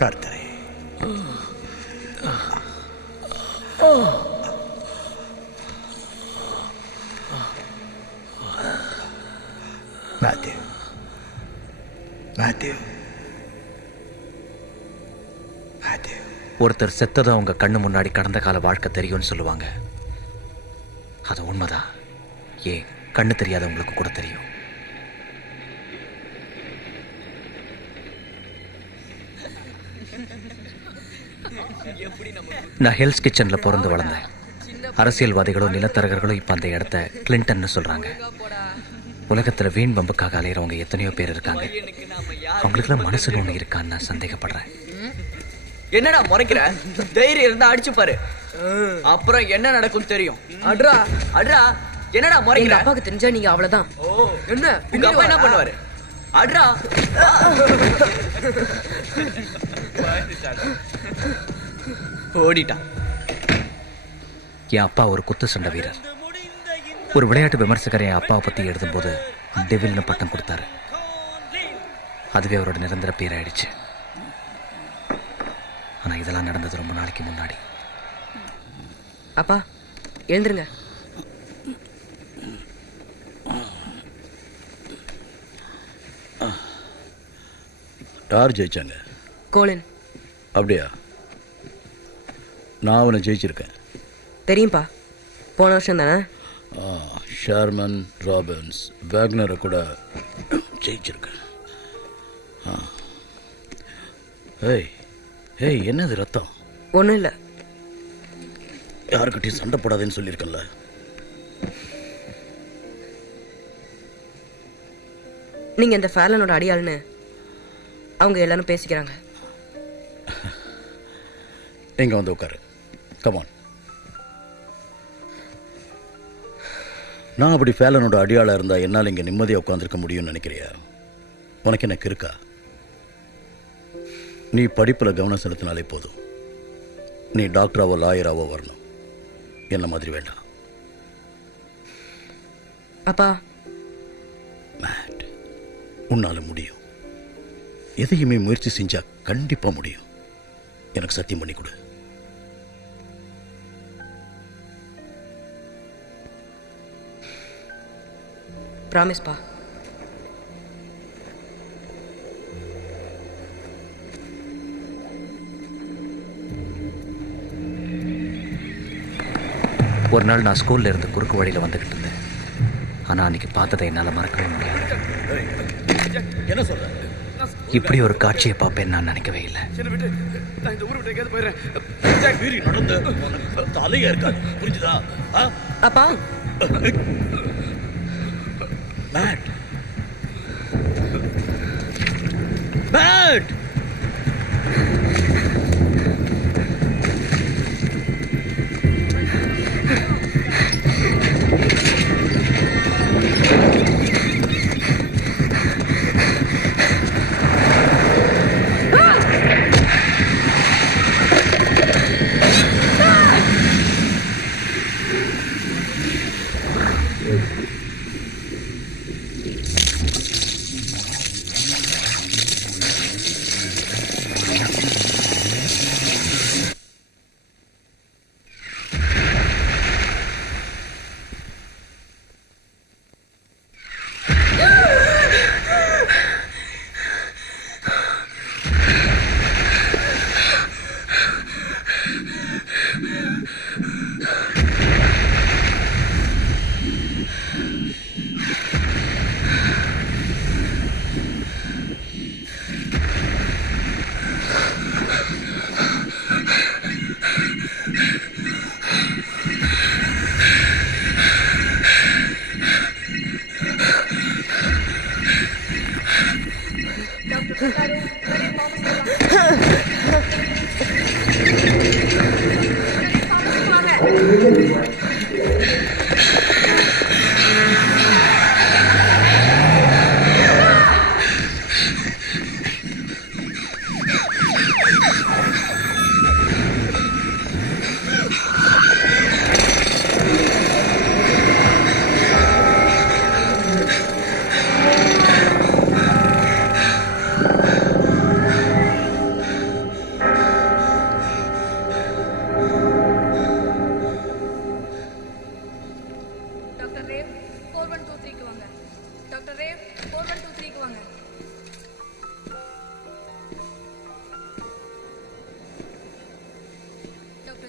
கர்த்தரே, Matthew, Matthew, Matthew. ஒருத்தர் செத்ததை அவங்க கண்ணு முன்னாடி கடந்த கால வாழ்க்கை தெரியும்னு சொல்லுவாங்க. அது உண்மைதான். ஏன் கண்ணு தெரியாதவங்களுக்கு கூட தெரியும். நான் ஹெல்ஸ் கிச்சன்ல பிறந்து வளர்ந்தேன். அரசியல்வாதிகளும் நிலத்தரகர்களும் இப்ப அந்த இடத்த கிளின்டன் சொல்றாங்க. உலகத்துல வீண் பம்புக்காக அலையிறவங்க எத்தனையோ பேர் இருக்காங்க. அவங்களுக்குலாம் மனசுல ஒண்ணு இருக்கான்னு நான் சந்தேகப்படுறேன். என்னடா முறைக்கிற? தைரியம் இருந்தா அடிச்சு பாரு, அப்புறம் என்ன நடக்கும் தெரியும். அட்ரா அட்ரா. என்னடா முறைக்கிற? அப்பாவுக்கு தெரிஞ்சா நீங்க அவ்வளவுதான். என்ன உங்க அப்பா என்ன பண்ணுவாரு? அட்ரா. ஓடிட்டான். என் அப்பா ஒரு குத்து சண்டை வீரர். ஒரு விளையாட்டு விமர்சகர் என் அப்பாவை பத்தி எழுதும்போது டெவில்னு பட்டம் கொடுத்தாரு. அதுவே அவரோட நிரந்தர பேராயிடுச்சு. ஆனா இதெல்லாம் நடந்தது ரொம்ப நாளைக்கு முன்னாடி. அப்பா எழுந்துருங்க. யார் ஜெயிச்சாங்க? கோலின். அப்படியா? நான் அவனை ஜெயிச்சிருக்கேன். தெரியும்பா, போன வருஷம் தானே. ஷார்மன், ராபின்ஸ், வேக்னரை கூட ஜெயிச்சிருக்கேன். ஏய் ஏய், என்னது ரத்தம்? ஒன்றும் இல்லை. யாருக்கிட்டையும் சண்டை போடாதேன்னு சொல்லியிருக்கல. நீங்க இந்த ஃபேலனோட அடியாள்னு அவங்க எல்லாரும் பேசிக்கிறாங்க. எங்க வந்து உட்காரு. கமான். நான் அப்படி ஃபேலனோட அடியாளா இருந்தா என்னால் இங்க நிம்மதியா உட்காந்துருக்க முடியும்னு நினைக்கிறியா? உனக்கு எனக்கு இருக்கா? நீ படிப்புல கவனம் செலுத்தினாலே போதும். நீ டாக்டராவோ லாயராவோ வரணும். என்ன மாதிரி வேண்டாம். அப்பா, மேட், உன்னால முடியும். எதையுமே முயற்சி செஞ்சா கண்டிப்பா முடியும். எனக்கு சத்தியம் பண்ணி கொடு. ப்ராமிஸ் பா. ஒரு நாள் நான் ஸ்கூல்ல இருந்து குறுக்கு வழியில வந்துகிட்டு இருந்தேன். ஆனா அன்னைக்கு பார்த்ததை என்னால மறக்கவே முடியாது. என்ன சொல்ற? இப்படி ஒரு காட்சியை பார்ப்பேன் நான் நினைக்கவே இல்லை. தலையா இருக்காது, புரிஞ்சுதா? அப்பா, மேட், மேட்.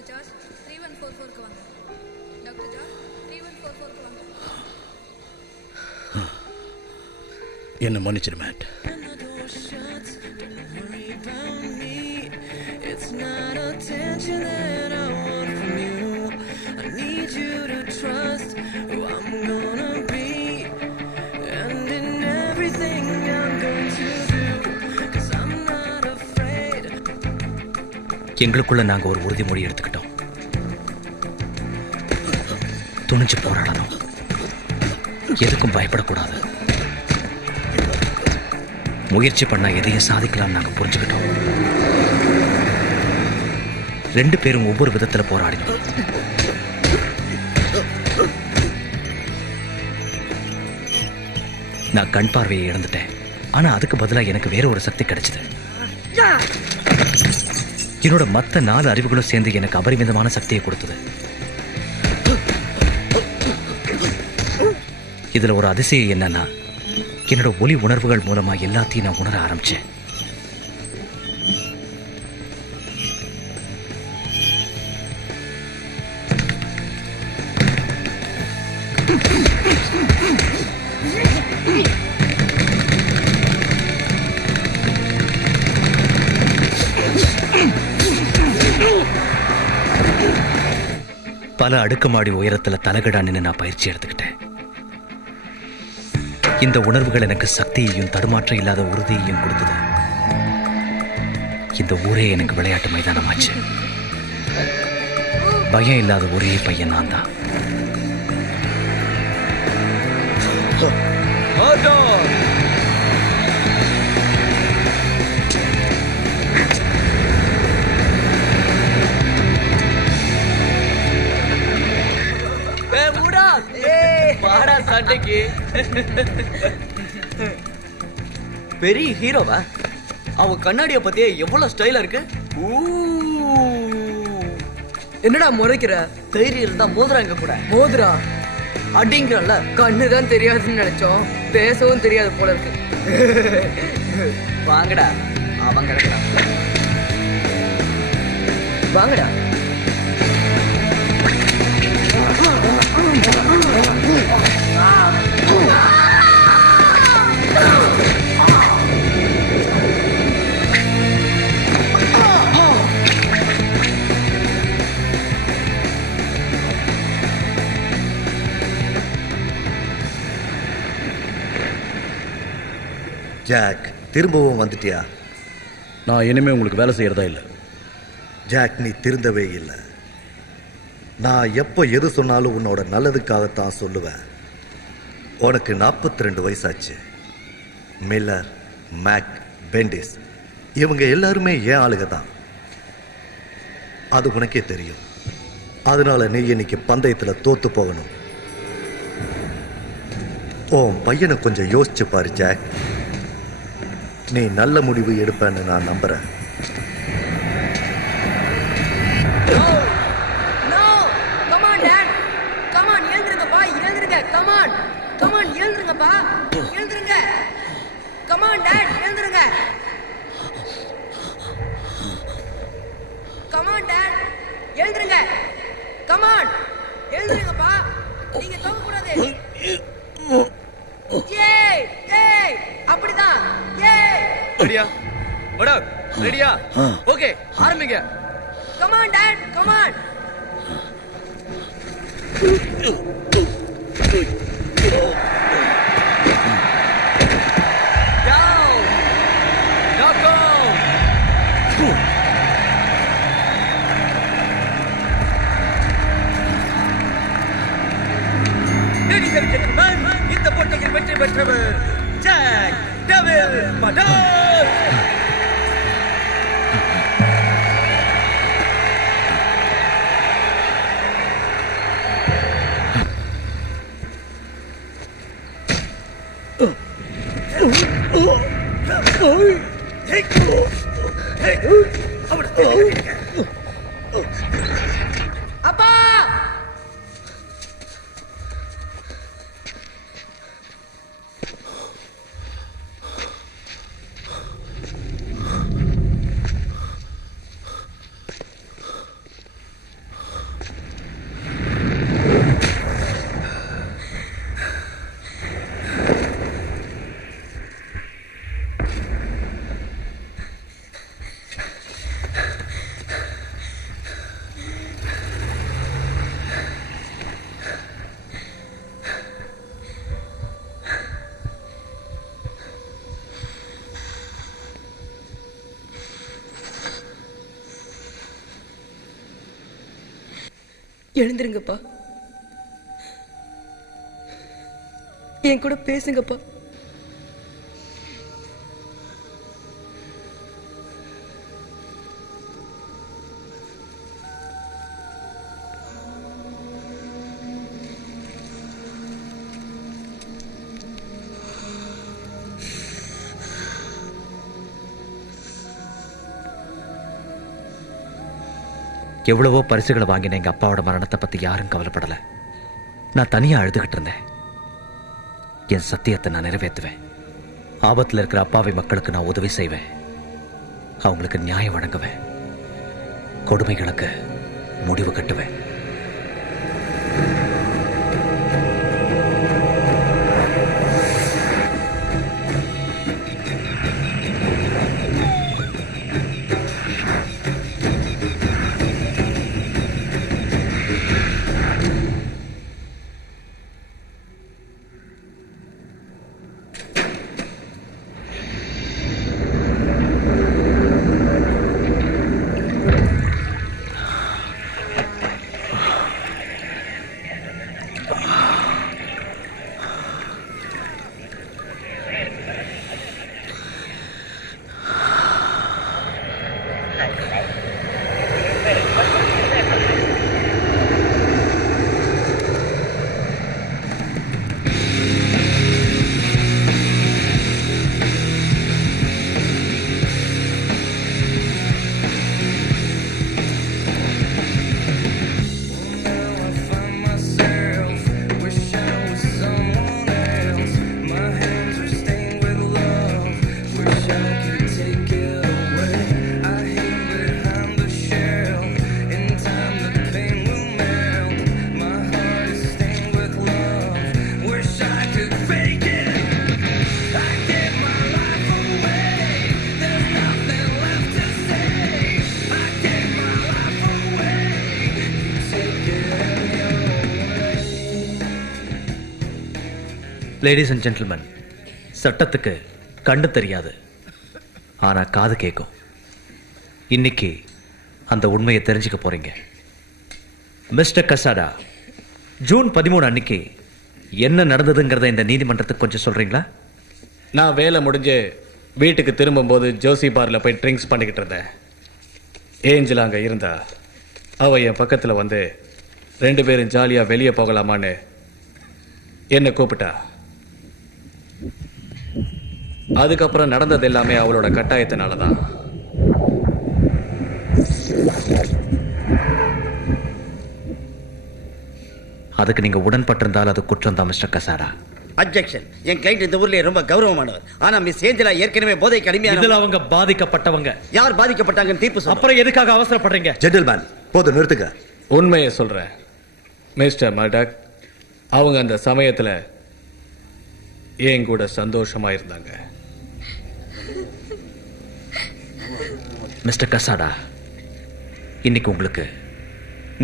டாக்டர் ஜார்ஜ் 3144 க்கு வாங்க. டாக்டர் ஜார்ஜ் 3144 க்கு வாங்க. என்ன மன்னிச்சிரு மேட். எங்களுக்குள்ள நாங்க ஒரு உறுதிமொழி எடுத்துக்கிட்டோம். துணிஞ்சு போராடணும், எதுக்கும் பயப்படக்கூடாது. முயற்சி பண்ணா எதையும் சாதிக்கலாம் நாங்க புரிஞ்சுக்கிட்டோம். 2 பேரும் ஒவ்வொரு விதத்துல போராடினோம். நான் கண் பார்வையை இழந்துட்டேன். ஆனா அதுக்கு பதிலா எனக்கு வேற ஒரு சக்தி கிடைச்சது. என்னோட மத்த 4 அறிவுகளும் சேர்ந்து எனக்கு அபரிமிதமான சக்தியை கொடுத்தது. இதுல ஒரு அதிசயம் என்னன்னா, என்னோட ஒலி உணர்வுகள் மூலமா எல்லாத்தையும் நான் உணர ஆரம்பிச்சேன். பல அடுக்குமாடி உயரத்துல தலகடா நின்று நான் பயிற்சி எடுத்துக்கிட்டேன். இந்த உணர்வுகள் எனக்கு சக்தியையும் தடுமாற்றம் இல்லாத உறுதியையும் கொடுத்தது. இந்த ஊரே எனக்கு விளையாட்டு மைதானமாச்சு. பயம் இல்லாத ஒரே பையன் நான் தான். பெரிய ஹீரோவா? அவன் கண்ணாடிய பத்தியே எவ்வளவு ஸ்டைலா இருக்கு. என்னடா முறைக்கிற? தைரியம் இருந்தா மோதிராங்க கூட. மோதிரா அடிங்கறல்ல. கண்ணுதான் தெரியாதுன்னு நினைச்சோம், பேசவும் தெரியாது போல இருக்கு. வாங்கடா, அவன் கிடக்குறான். வாங்கடா. ஜாக், திரும்பவும் வந்துட்டியா? நான் இனிமே உங்களுக்கு வேலை செய்யறதா இல்லை. ஜாக், நீ திருந்தவே இல்லை. நான் எப்போ எது சொன்னாலும் உன்னோட நல்லதுக்காகத்தான் சொல்லுவேன். உனக்கு 42 வயசாச்சு. மில்லர், மேக், பெண்டிஸ் இவங்க எல்லாருமே ஏன் ஆளுக தான். அது உனக்கே தெரியும். அதனால நீ இன்னைக்கு பந்தயத்துல தோத்து போகணும். உன் பையனை கொஞ்சம் யோசிச்சு பாரு ஜாக். நீ நல்ல முடிவு எடுப்பேன்னு நான் நம்புறேன். ரெடியா? ஓகே, ஆரம்பிங்க. Come on, Dad. Come on. Down. Knock out. Ladies and gentlemen, இந்த போட்டியில் வெற்றி பெற்றவர் ஜாக் டெவில் மடார். எழுந்திருங்கப்பா, என் கூட பேசுங்கப்பா. எவ்வளவோ பரிசுகளை வாங்கின எங்க அப்பாவோட மரணத்தை பத்தி யாரும் கவலைப்படல. நான் தனியா அழுதுகிட்டு இருந்தேன். என் சத்தியத்தை நான் நிறைவேற்றுவேன். ஆபத்துல இருக்கிற அப்பாவி மக்களுக்கு நான் உதவி செய்வேன். அவங்களுக்கு நியாயம் வழங்குவேன். கொடுமைகளுக்கு முடிவு கட்டுவேன். லேடிஸ் அண்ட் ஜென்டில்மேன், சட்டத்துக்கு கண்ணு தெரியாது, ஆனா காது கேட்கும். இன்னைக்கு அந்த உண்மையை தெரிஞ்சுக்க போறீங்க. மிஸ்டர் கசாடா, ஜூன் 13 அன்னைக்கு என்ன நடந்ததுங்கிறத இந்த நீதிமன்றத்துக்கு கொஞ்சம் சொல்றீங்களா? நான் வேலை முடிஞ்சு வீட்டுக்கு திரும்பும்போது ஜோசி பார்ல போய் ட்ரிங்க்ஸ் பண்ணிக்கிட்டு இருந்தேன். ஏஞ்சல் அங்க இருந்தா. அவ என் பக்கத்துல வந்து 2 பேரும் ஜாலியா வெளியே போகலாமான்னு என்ன கூப்பிட்டா. அதுக்கப்புறம் நடந்தது எல்லாமே அவளோட கட்டாயத்தினாலதான். அதுக்கு நீங்க உடன்பட்டிருந்தால் அது குற்றம் தான் மிஸ்டர் கசாடா. அப்ஜெக்ஷன். என் கிளைண்ட் இந்த ஊர்லயே ரொம்ப கௌரவமானவர். ஆனா மிஸ் ஏஞ்சலா ஏற்கனவே போதைக்கு அடிமையான. இதுல அவங்க பாதிக்கப்பட்டவங்க. யார் பாதிக்கப்பட்டாங்கன்னு தீர்ப்பு சொல்லுங்க. அப்புறம் எதுக்காக அவசரப்படுறீங்க? ஜென்டில்மேன், போதும் நிறுத்துங்க. உண்மையை சொல்றேன் மிஸ்டர் மர்டாக். அவங்க அந்த சமயத்துல என் கூட சந்தோஷமா இருந்தாங்க. மிஸ்டர் கசாடா, இன்னைக்கு உங்களுக்கு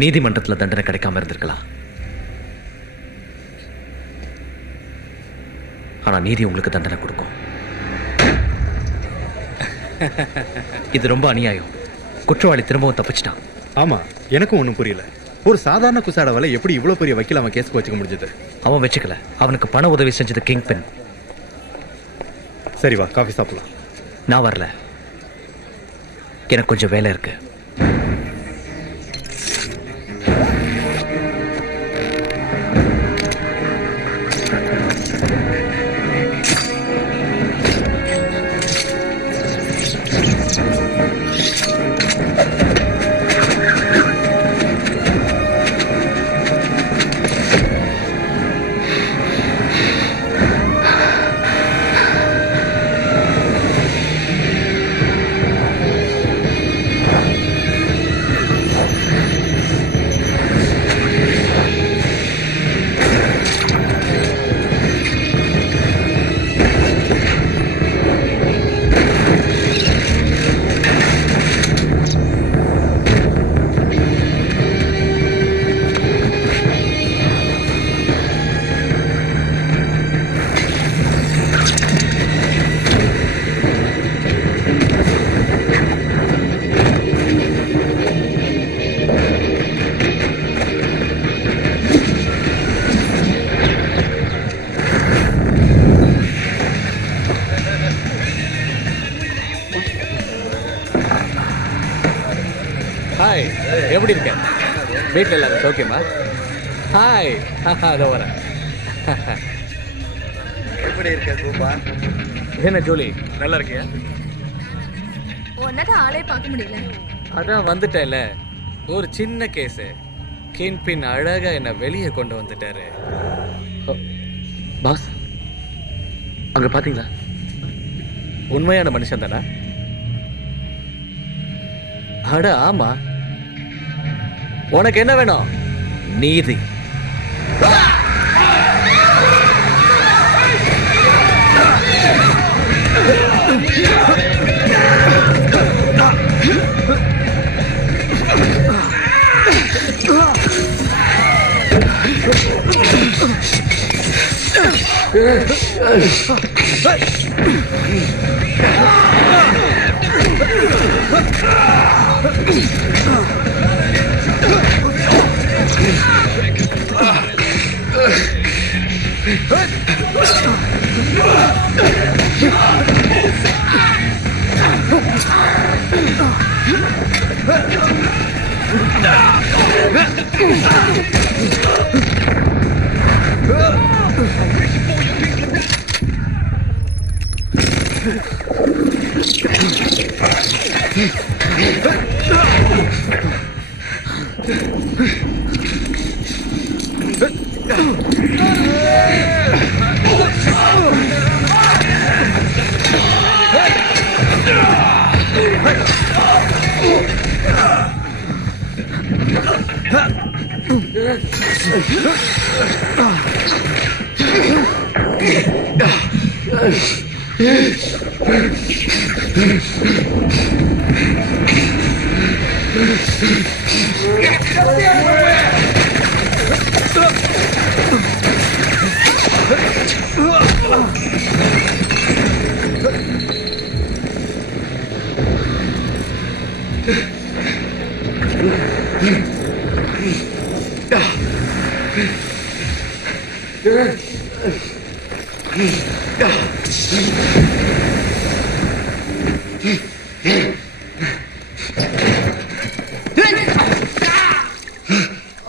நீதிமன்றத்தில் தண்டனை கிடைக்காம இருந்திருக்கலாம். ஆனா நீதி உங்களுக்கு தண்டனை கொடுக்கும். இது ரொம்ப அநியாயம். குற்றவாளி திரும்பவும் தப்பிச்சிட்டான். ஆமா, எனக்கும் ஒன்றும் புரியல. ஒரு சாதாரண குசாடாவால எப்படி இவ்வளவு பெரிய வக்கீல் அவன் கேஸ்க்கு வச்சுக்க முடிஞ்சது? அவன் வச்சுக்கல, அவனுக்கு பண உதவி செஞ்சது கிங் பின். சரி வா, காஃபி சாப்பிடலாம். நான் வரல, எனக்கு கொஞ்சம் வேலை இருக்கு. வீட்டில் எல்லாரும் சௌக்கியமா? ஹாய், அதோ வரேன். எப்படி இருக்க கோபா? என்ன ஜோலி, நல்லா இருக்கியா? உன்னதான் ஆளே பார்க்க முடியல. அதான் வந்துட்டேல. ஒரு சின்ன கேஸு. கின்பின் அழகா என்ன வெளியே கொண்டு வந்துட்டாரு. பாஸ், அங்க பாத்தீங்களா? உண்மையான மனுஷன் தானா? அட ஆமா. உனக்கு என்ன வேணும்? நீதி.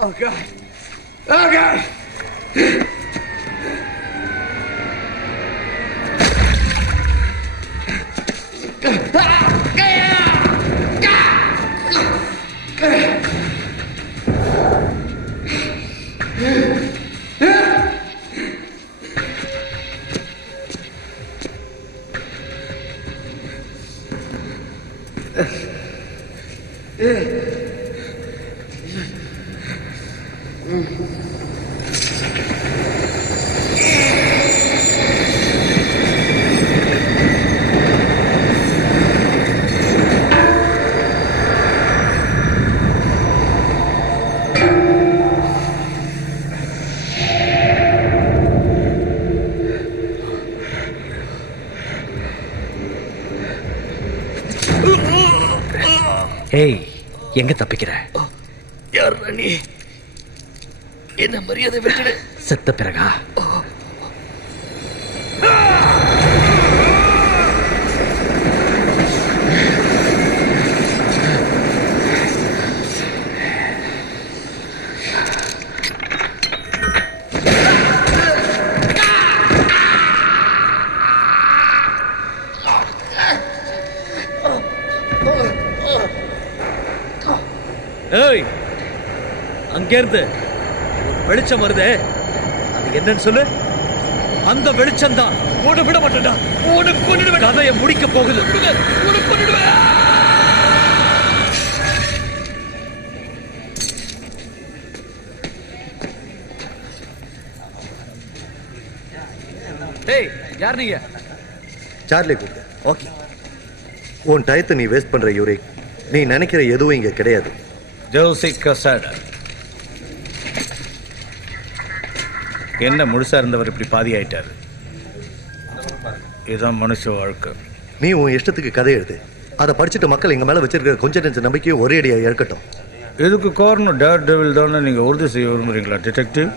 Oh God! Oh God! ஏய், எங்க தப்பிக்கிற? யார் நீ? என்ன மரியாதை விட்டுடு. செத்த பிறகா? ஏய், அங்கிருந்து வெளிச்சம் வருதே, அது என்னன்னு சொல்லு. அந்த வெளிச்சம் தான். ஓட விட மாட்டேன்டா. ஓட கொன்னுடுவேன். கதையை முடிக்க போகுது. ஓட கொன்னுடுவேன். ஏய், யார் நீங்க? சார்லி கூப்பிடு. ஓகே. உன் டயத்தை நீ வேஸ்ட் பண்ற யூரிக். நீ நினைக்கிற எதுவும் இங்க கிடையாது. ஜோசி கசாடா. என்ன முழுசா இருந்தவர் இப்படி பாதி ஆயிட்டாரு? இதுதான் மனுஷ வாழ்க்கை. நீ உன் இஷ்டத்துக்கு கதை எழுது. அதை படிச்சுட்டு மக்கள் எங்க மேல வச்சிருக்கிற கொஞ்ச நெஞ்ச நம்பிக்கையை ஒரே அடியா இழக்கட்டும். இதுக்கு காரணம் டேர் டெவில் தானே நீங்க உறுதி செய்ய விரும்புறீங்களா டிடெக்டிவ்?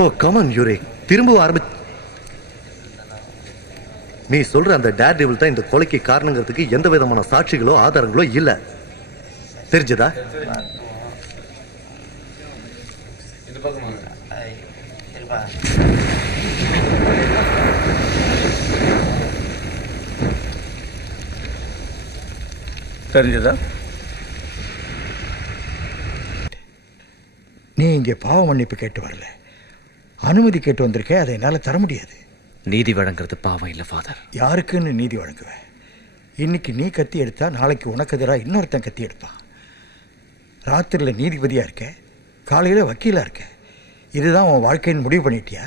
ஓ கமான் யூரிக், திரும்ப நீ சொல்ற அந்த டேர் டெவில் தான் இந்த கொலைக்கு காரணங்கிறதுக்கு எந்த விதமான சாட்சிகளோ ஆதாரங்களோ இல்ல. தெரிஞ்சதா? தெரிஞ்சதா? நீ இங்கே பாவ மன்னிப்பு கேட்டு வரல, அனுமதி கேட்டு வந்திருக்க. அதை என்னால் தர முடியாது. நீதி வழங்குறது பாவம் இல்லை ஃபாதர். யாருக்குன்னு நீதி வழங்குவேன்? இன்னைக்கு நீ கத்தி எடுத்தா நாளைக்கு உனக்கு எதிராக இன்னொருத்தன் கத்தி எடுப்பான். ராத்திரியில் நீதிபதியாக இருக்க, காலையில் வக்கீலாக இருக்க. இதுதான் உன் வாழ்க்கைன்னு முடிவு பண்ணிட்டியா?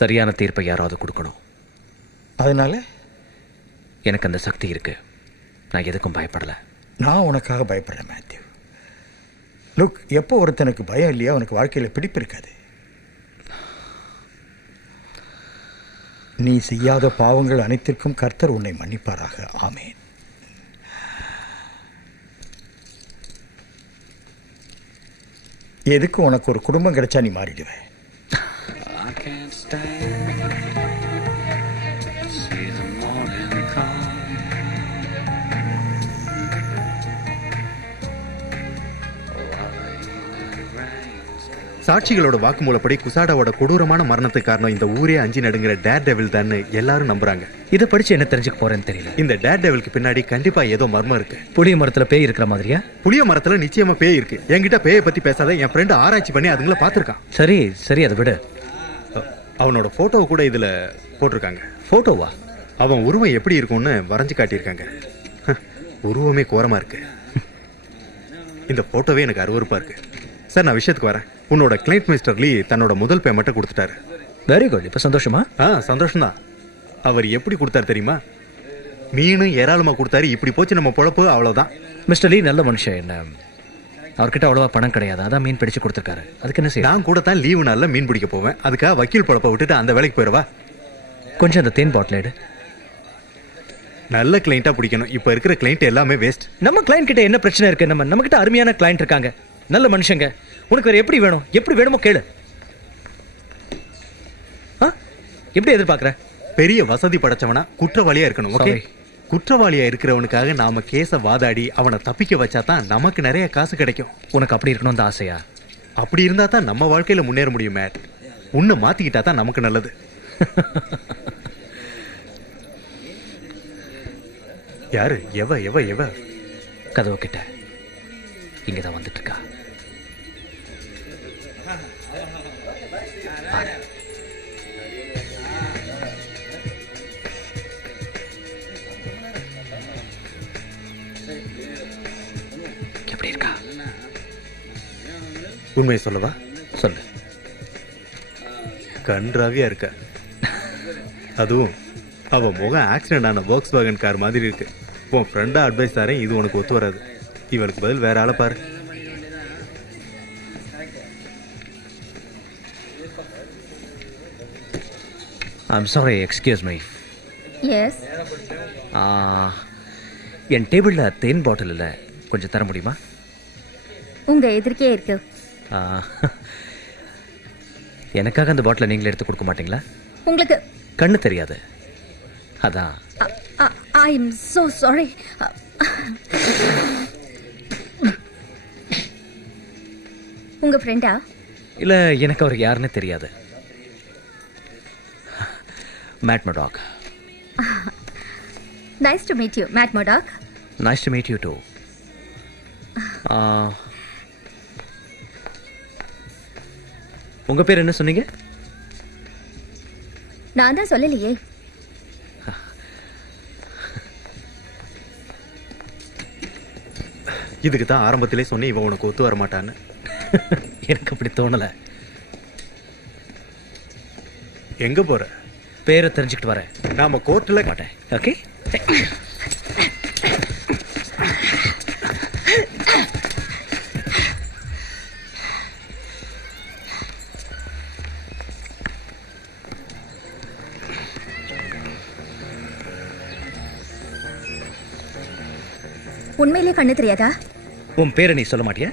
சரியான தீர்ப்பை யாராவது கொடுக்கணும். அதனால எனக்கு அந்த சக்தி இருக்கு. நான் எதுக்கும் பயப்படலை. நான் உனக்காக பயப்படுறேன் மேத்யூ. லுக், எப்போ ஒருத்தனுக்கு பயம் இல்லையா அவனுக்கு வாழ்க்கையில் பிடிப்பு இருக்காது. நீ செய்யாத பாவங்கள் அனைத்திற்கும் கர்த்தர் உன்னை மன்னிப்பாராக. ஆமேன். எதுக்கு உனக்கு ஒரு குடும்பம் கிடைச்சா நீ மாறிடுவேன். சாட்சிகளோட வாக்குமூலப்படி குசாடாவோட கொடூரமான மரணத்துக்கு காரணம் இந்த ஊரே அஞ்சி நடுங்கிற டேர் டெவில் தான் எல்லாரும் நம்புறாங்க. இதை படிச்சு என்ன தெரிஞ்சுக்க போறேன்னு தெரியல. இந்த டேர் டெவிலுக்கு பின்னாடி கண்டிப்பா ஏதோ மர்மம் இருக்கு. புளிய மரத்துல பேய் இருக்கிற மாதிரியா? புளிய மரத்துல நிச்சயமா பேய் இருக்கு. என்கிட்ட பேயை பத்தி பேசாத, என் ஃப்ரெண்ட் ஆராய்ச்சி பண்ணி அதுங்களை பாத்துருக்கான். சரி சரி, அதை விட அவனோட போட்டோ கூட இதுல போட்டிருக்காங்க. போட்டோவா? அவன் உருவம் எப்படி இருக்கும்னு வரைஞ்சு காட்டியிருக்காங்க. உருவமே கோரமா இருக்கு. இந்த போட்டோவே எனக்கு அருவருப்பா இருக்கு. சார், நான் விஷயத்துக்கு வரேன். உன்னோட கிளைண்ட் மிஸ்டர் லீ தன்னோட முதல் பேமெண்ட்டை கொடுத்துட்டாரு. Very good. இப்ப சந்தோஷமா? சந்தோஷம் தான். அவர் எப்படி கொடுத்தாரு தெரியுமா? மீனும் ஏராளமா கொடுத்தாரு. இப்படி போச்சு நம்ம பொழப்பு, அவ்வளவுதான். மிஸ்டர் லீ நல்ல மனுஷன். என்ன, அவர்கிட்ட அவ்வளவா பணம் கிடையாது, அதான் மீன் பிடிச்சு கொடுத்துருக்காரு. அதுக்கு என்ன செய்ய? நான் கூட தான் லீவு நாள்ல மீன் பிடிக்க போவேன். அதுக்காக வக்கீல் பொழப்ப விட்டுட்டு அந்த வேலைக்கு போயிடுவா? கொஞ்சம் அந்த தேன் பாட்டில் எடு. நல்ல கிளைண்டா பிடிக்கணும். இப்ப இருக்கிற கிளைண்ட் எல்லாமே வேஸ்ட். நம்ம கிளைண்ட் கிட்ட என்ன பிரச்சனை இருக்கு? நம்ம கிட்ட அருமையான கிளைண்ட் இருக்காங்க, நல்ல மனுஷங்க. உனக்கு வேற எப்படி வேணும்? எப்படி வேணுமோ கேளு. எப்படி எதிர்பார்க்கற? பெரிய வசதி படைச்சவனா குற்றவாளியா இருக்கணும். ஓகே, குற்றவாளியா இருக்கிறவனுக்காக நாம கேஸ வாதாடி அவனை தப்பிக்க வச்சா தான் நமக்கு நிறைய காசு கிடைக்கும். உனக்கு அப்படி இருக்கணும் தான் ஆசையா? அப்படி இருந்தா தான் நம்ம வாழ்க்கையில முன்னேற முடியும் மேட். உன்னை மாத்திக்கிட்டா தான் நமக்கு நல்லது. யாரு? எவ எவ எவ? கதவு கிட்ட இங்கதான் வந்துட்டு இருக்கா. எப்படி இருக்கா? உண்மையை சொல்லவா? சொல்லு. கன்றாவியா இருக்க. அதுவும் அவ முகம் ஆக்சிடென்ட் ஆன Volkswagen கார் மாதிரி இருக்கு. உன் ஃப்ரெண்டா அட்வைஸ் தரேன், இது உனக்கு ஒத்து வராது. இவளுக்கு பதில் வேற ஆளை பாரு. I'm sorry, excuse me. Yes. என் டேபிள்ல தேன் பாட்டில் இல்ல, கொஞ்சம் தர முடியுமா? உங்க எதிர்க்கே இருக்கு. எனக்காக அந்த பாட்டிலை நீங்களே எடுத்து கொடுக்க மாட்டீங்களா? உங்களுக்கு கண்ணு தெரியாது, அதான். I am so sorry. உங்க ஃப்ரெண்டா? இல்ல, எனக்கு அவர் யாருன்னு தெரியாது. Matt Murdock. Nice to meet you, Matt Murdock. Nice to meet you too. உங்க பேர் என்ன சொன்னீங்க? நான் தான் சொல்லலையே. இதுக்கு தான் ஆரம்பத்திலே சொன்னேன் இவன் உனக்கு ஒத்து வர மாட்டான்னு. எனக்கு அப்படி தோணல. எங்க போற? பேரை தெரிஞ்சுக்கிட்டு வரேன். நாம கோர்ட்ல மாட்டேன். ஓகே, உண்மையிலே கண்ணு தெரியாதா? உன் பேரை நீ சொல்ல மாட்டியா?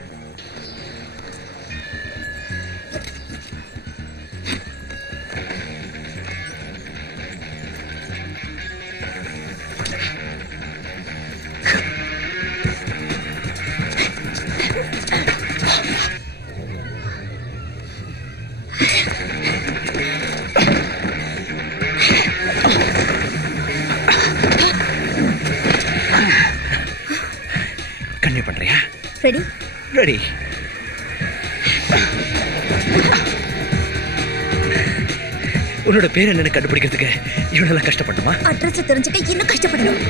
ரெடி. உன்னோட பேர் என்னன்னு கண்டுபிடிக்கிறதுக்கு இவ்வளவு கஷ்டப்பட்டுமா? அட்ரஸ் தெரிஞ்சுக்க இன்னும் கஷ்டப்படணும்.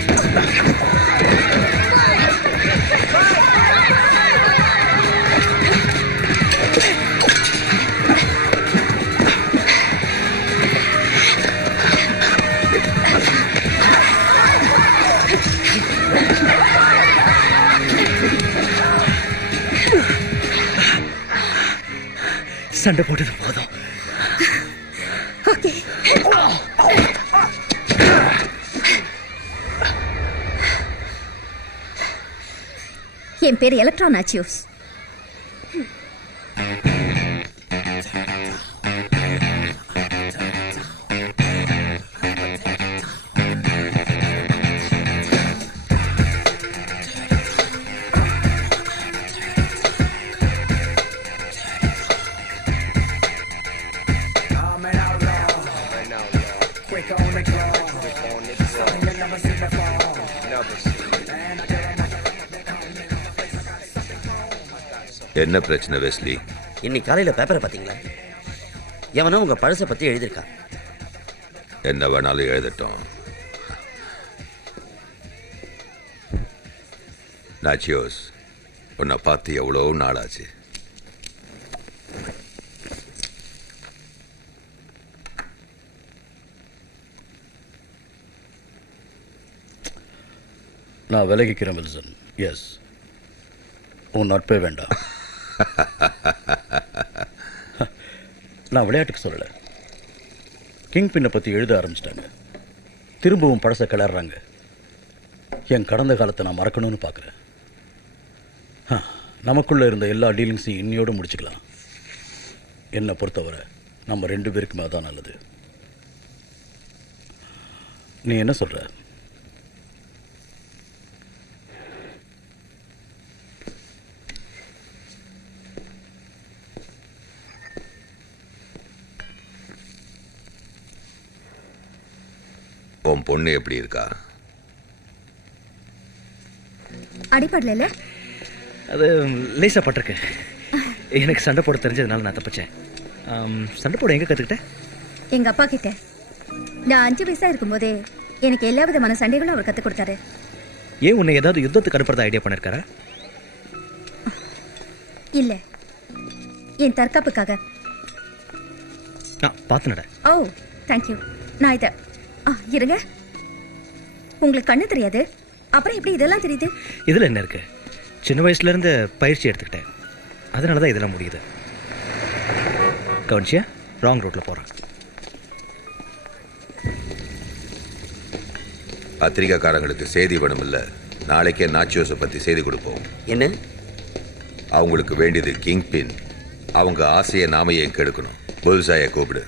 சண்டை போட்டது போதும். என் பேர் எலக்ட்ரான் நாச்சியோஸ். என்ன பிரச்சனை வெஸ்லி? இன்னைக்கு காலையில பேப்பரை பாத்தீங்களா? எவனோ உங்க பழசை பத்தி எழுதியிருக்கான். என்ன வேணாலும் எழுதட்டும். நாச்சியோஸ், உன்னை பார்த்து எவ்வளோ நாளாச்சு. நான் விலகிக்கிறேன் வில்சன். எஸ், உன் நட்பே வேண்டாம். நான் விளையாட்டுக்கு சொல்லலை. கிங் பின்னை பற்றி எழுத ஆரம்பிச்சிட்டாங்க. திரும்பவும் பழச கிளறாங்க. என் கடந்த காலத்தை நான் மறக்கணும்னு பார்க்குறேன். நமக்குள்ளே இருந்த எல்லா டீலிங்ஸையும் இன்னையோடு முடிச்சுக்கலாம். என்னை பொறுத்தவரை நம்ம 2 பேருக்குமே அதான் நல்லது. நீ என்ன சொல்கிற? உன் பொண்ணு எப்படி இருக்கா? அடிப்படல. அது லேசா பட்டிருக்கு. எனக்கு சண்டை போட தெரிஞ்சதுனால நான் தப்பிச்சேன். சண்டை போட எங்க கத்துக்கிட்டேன்? எங்க அப்பா கிட்ட. நான் 5 வயசா இருக்கும்போதே எனக்கு எல்லா விதமான சண்டைகளும் அவர் கத்துக் கொடுத்தாரு. ஏன் உன்னை ஏதாவது யுத்தத்துக்கு அனுப்புறதா ஐடியா பண்ணிருக்காரா? இல்ல, என் தற்காப்புக்காக. பார்த்து நட. ஓ, தேங்க்யூ. நான் இத இருங்க. உங்களுக்கு கண்ணு தெரியாது, அப்புறம் எப்படி இதெல்லாம் தெரியுது? இதுல என்ன இருக்கு? சின்ன வயசுல இருந்து பயிற்சி எடுத்துக்கிட்டேன். அதனாலதான் இதெல்லாம் முடியுது. கவனிச்சியா? ராங் ரூட்ல போறேன். பத்திரிகைக்காரங்களுக்கு செய்தி வேணும் இல்ல? நாளைக்கே நாச்சியோஸை பத்தி செய்தி கொடுப்போம். என்ன? அவங்களுக்கு வேண்டியது கிங் பின். அவங்க ஆசையை நாம ஏன் கெடுக்கணும்? புல்சாய கூப்பிடு.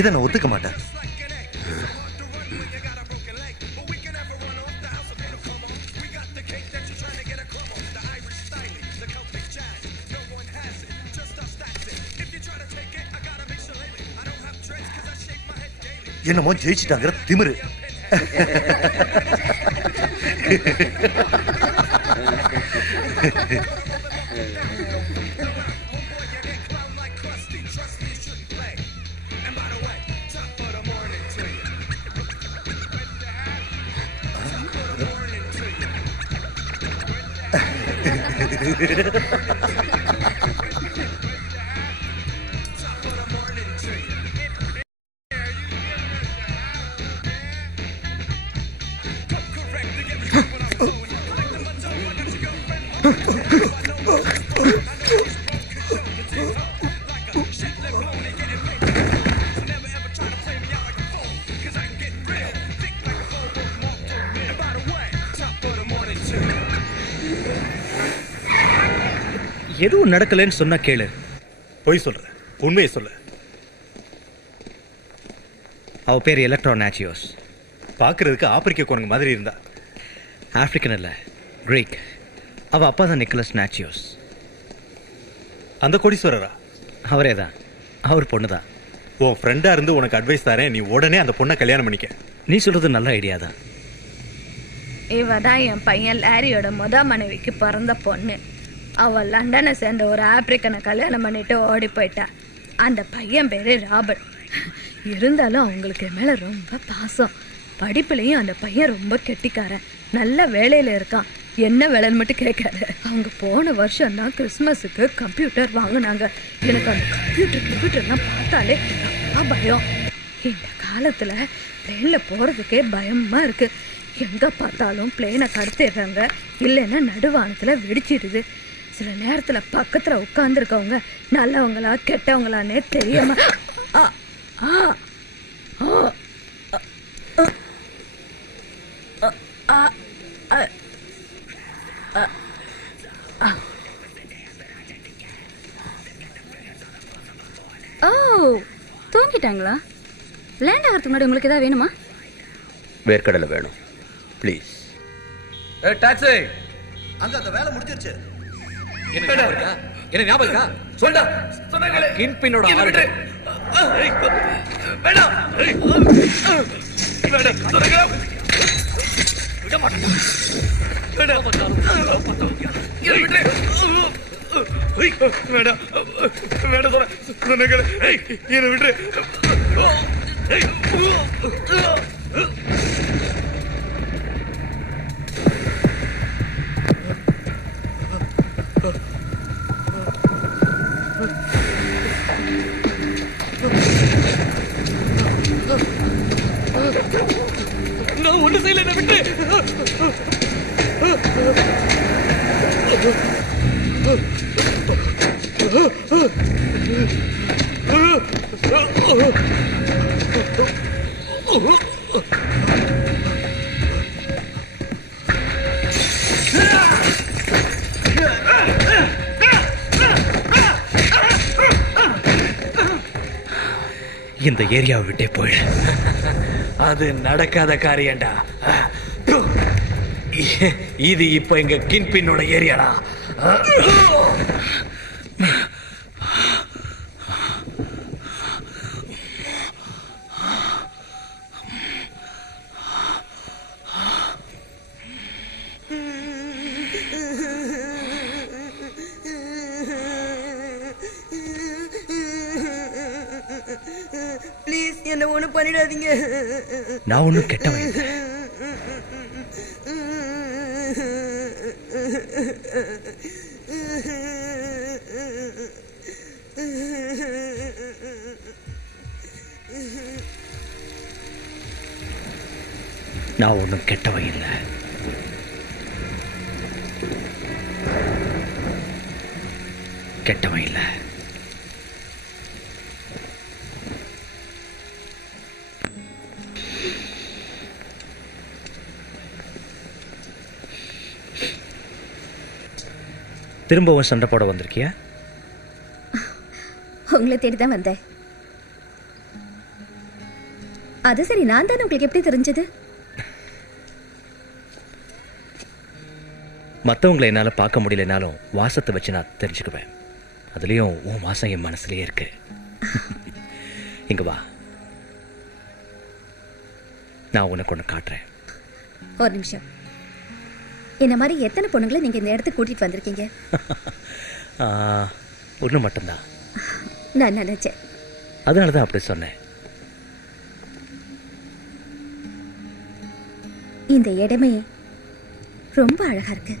இதை நான் ஒத்துக்க மாட்டேன். என்னமோ ஜெயிச்சிட்டாங்கிற திமிரு. எதுவும் நடக்கலன்னு சொன்னா கேளு. பொய் சொல்ற, உண்மையை சொல்லு. அவ பேர் எலக்ட்ரா நாச்சியோஸ். பார்க்கறதுக்கு ஆப்பிரிக்க குரங்கு மாதிரி இருந்தா. ஆப்பிரிக்கன் இல்ல, கிரீக். அவ அப்பா தான் நிக்கலஸ் நாச்சியோஸ். அந்த கோடீஸ்வரரா? அவரே தான். அவர் பொண்ணு தான். உன் ஃப்ரெண்டா இருந்து உனக்கு அட்வைஸ் தரேன், நீ உடனே அந்த பொண்ணை கல்யாணம் பண்ணிக்க. நீ சொல்றது நல்ல ஐடியா தான். இவ தான் என் பையன் லாரியோட மனைவிக்கு பிறந்த பொண்ணு. அவ லண்டனை சேர்ந்த ஒரு ஆப்பிரிக்கனை கல்யாணம் பண்ணிட்டு ஓடி போயிட்டா. அந்த பையன் பேரு ராபர்ட். இருந்தாலும் அவங்களுக்கு மேல ரொம்ப பாசம். படிப்புலையும் அந்த பையன் ரொம்ப கெட்டிக்காரன். நல்ல வேலையில இருக்கான். என்ன வேலைன்னு மட்டும் கேட்காரு. அவங்க போன வருஷம் தான் கிறிஸ்மஸுக்கு கம்ப்யூட்டர் வாங்கினாங்க. எனக்கு அந்த கம்ப்யூட்டர்லாம் பார்த்தாலே ரொம்ப பயம். இந்த காலத்துல பிளேன்ல போறதுக்கே பயமா இருக்கு. எங்க பார்த்தாலும் பிளேனை கடத்திடுறாங்க, இல்லைன்னா நடுவானத்துல வெடிச்சிடுது. சில நேரத்துல பக்கத்துல உட்கார்ந்துருக்கவங்க நல்லவங்களா கெட்டவங்களானே தெரியாம ஓ, தூங்கிட்டாங்களா? லேண்ட் ஆகிறதுக்கு முன்னாடி உங்களுக்கு ஏதாவது வேணுமா? வேர்க்கடலை வேணும் ப்ளீஸ். டாக்ஸி அங்க அந்த வேலை முடிஞ்சிருச்சு. என்ன ஞாபகம் இருக்கா? சொல்டா. கிங்பின்னோட ஆளு. வேண்டாம் வேண்டாம் விட மாட்டேன். வேண்டாம் வேண்டாம் வேண்டாம் சொன்ன என்ன விட்டு. நான் ஒண்ணு செய்யல, என்ன விட்டு. இந்த ஏரியாவை விட்டே போயிடு. அது நடக்காத காரியம்டா. இது இப்ப எங்க கிங்பின்னோட ஏரியாடா. ப்ளீஸ் என்ன ஒண்ணும் பண்ணிடாதீங்க. நான் ஒண்ணும் கெட்டவன் இல்லை. நான் ஒண்ணும் கெட்டவன் இல்லை. கெட்டவன் இல்லை. திரும்பவும் சண்டை போட வந்திருக்கியா? உங்களை தேடிதான் வந்தேன். அது சரி, நான் தானே உங்களுக்கு எப்படி தெரிஞ்சது? மற்றவங்களை என்னால் பார்க்க முடியலனாலும் வாசத்தை வச்சு நான் தெரிஞ்சுக்குவேன். அதுலேயும் உன் வாசம் என் மனசுலயே இருக்கு. இங்க வா, நான் உனக்கு ஒன்று காட்டுறேன். ஒரு நிமிஷம். என்ன மாதிரி எத்தனை பொண்ணுங்களை நீங்க இந்த இடத்துக்கு கூட்டிட்டு வந்திருக்கீங்க? ஒன்று மட்டும்தான். நான் நினைச்சேன். அதனால தான் அப்படி சொன்னேன். இந்த இடமே ரொம்ப அழகா இருக்கு.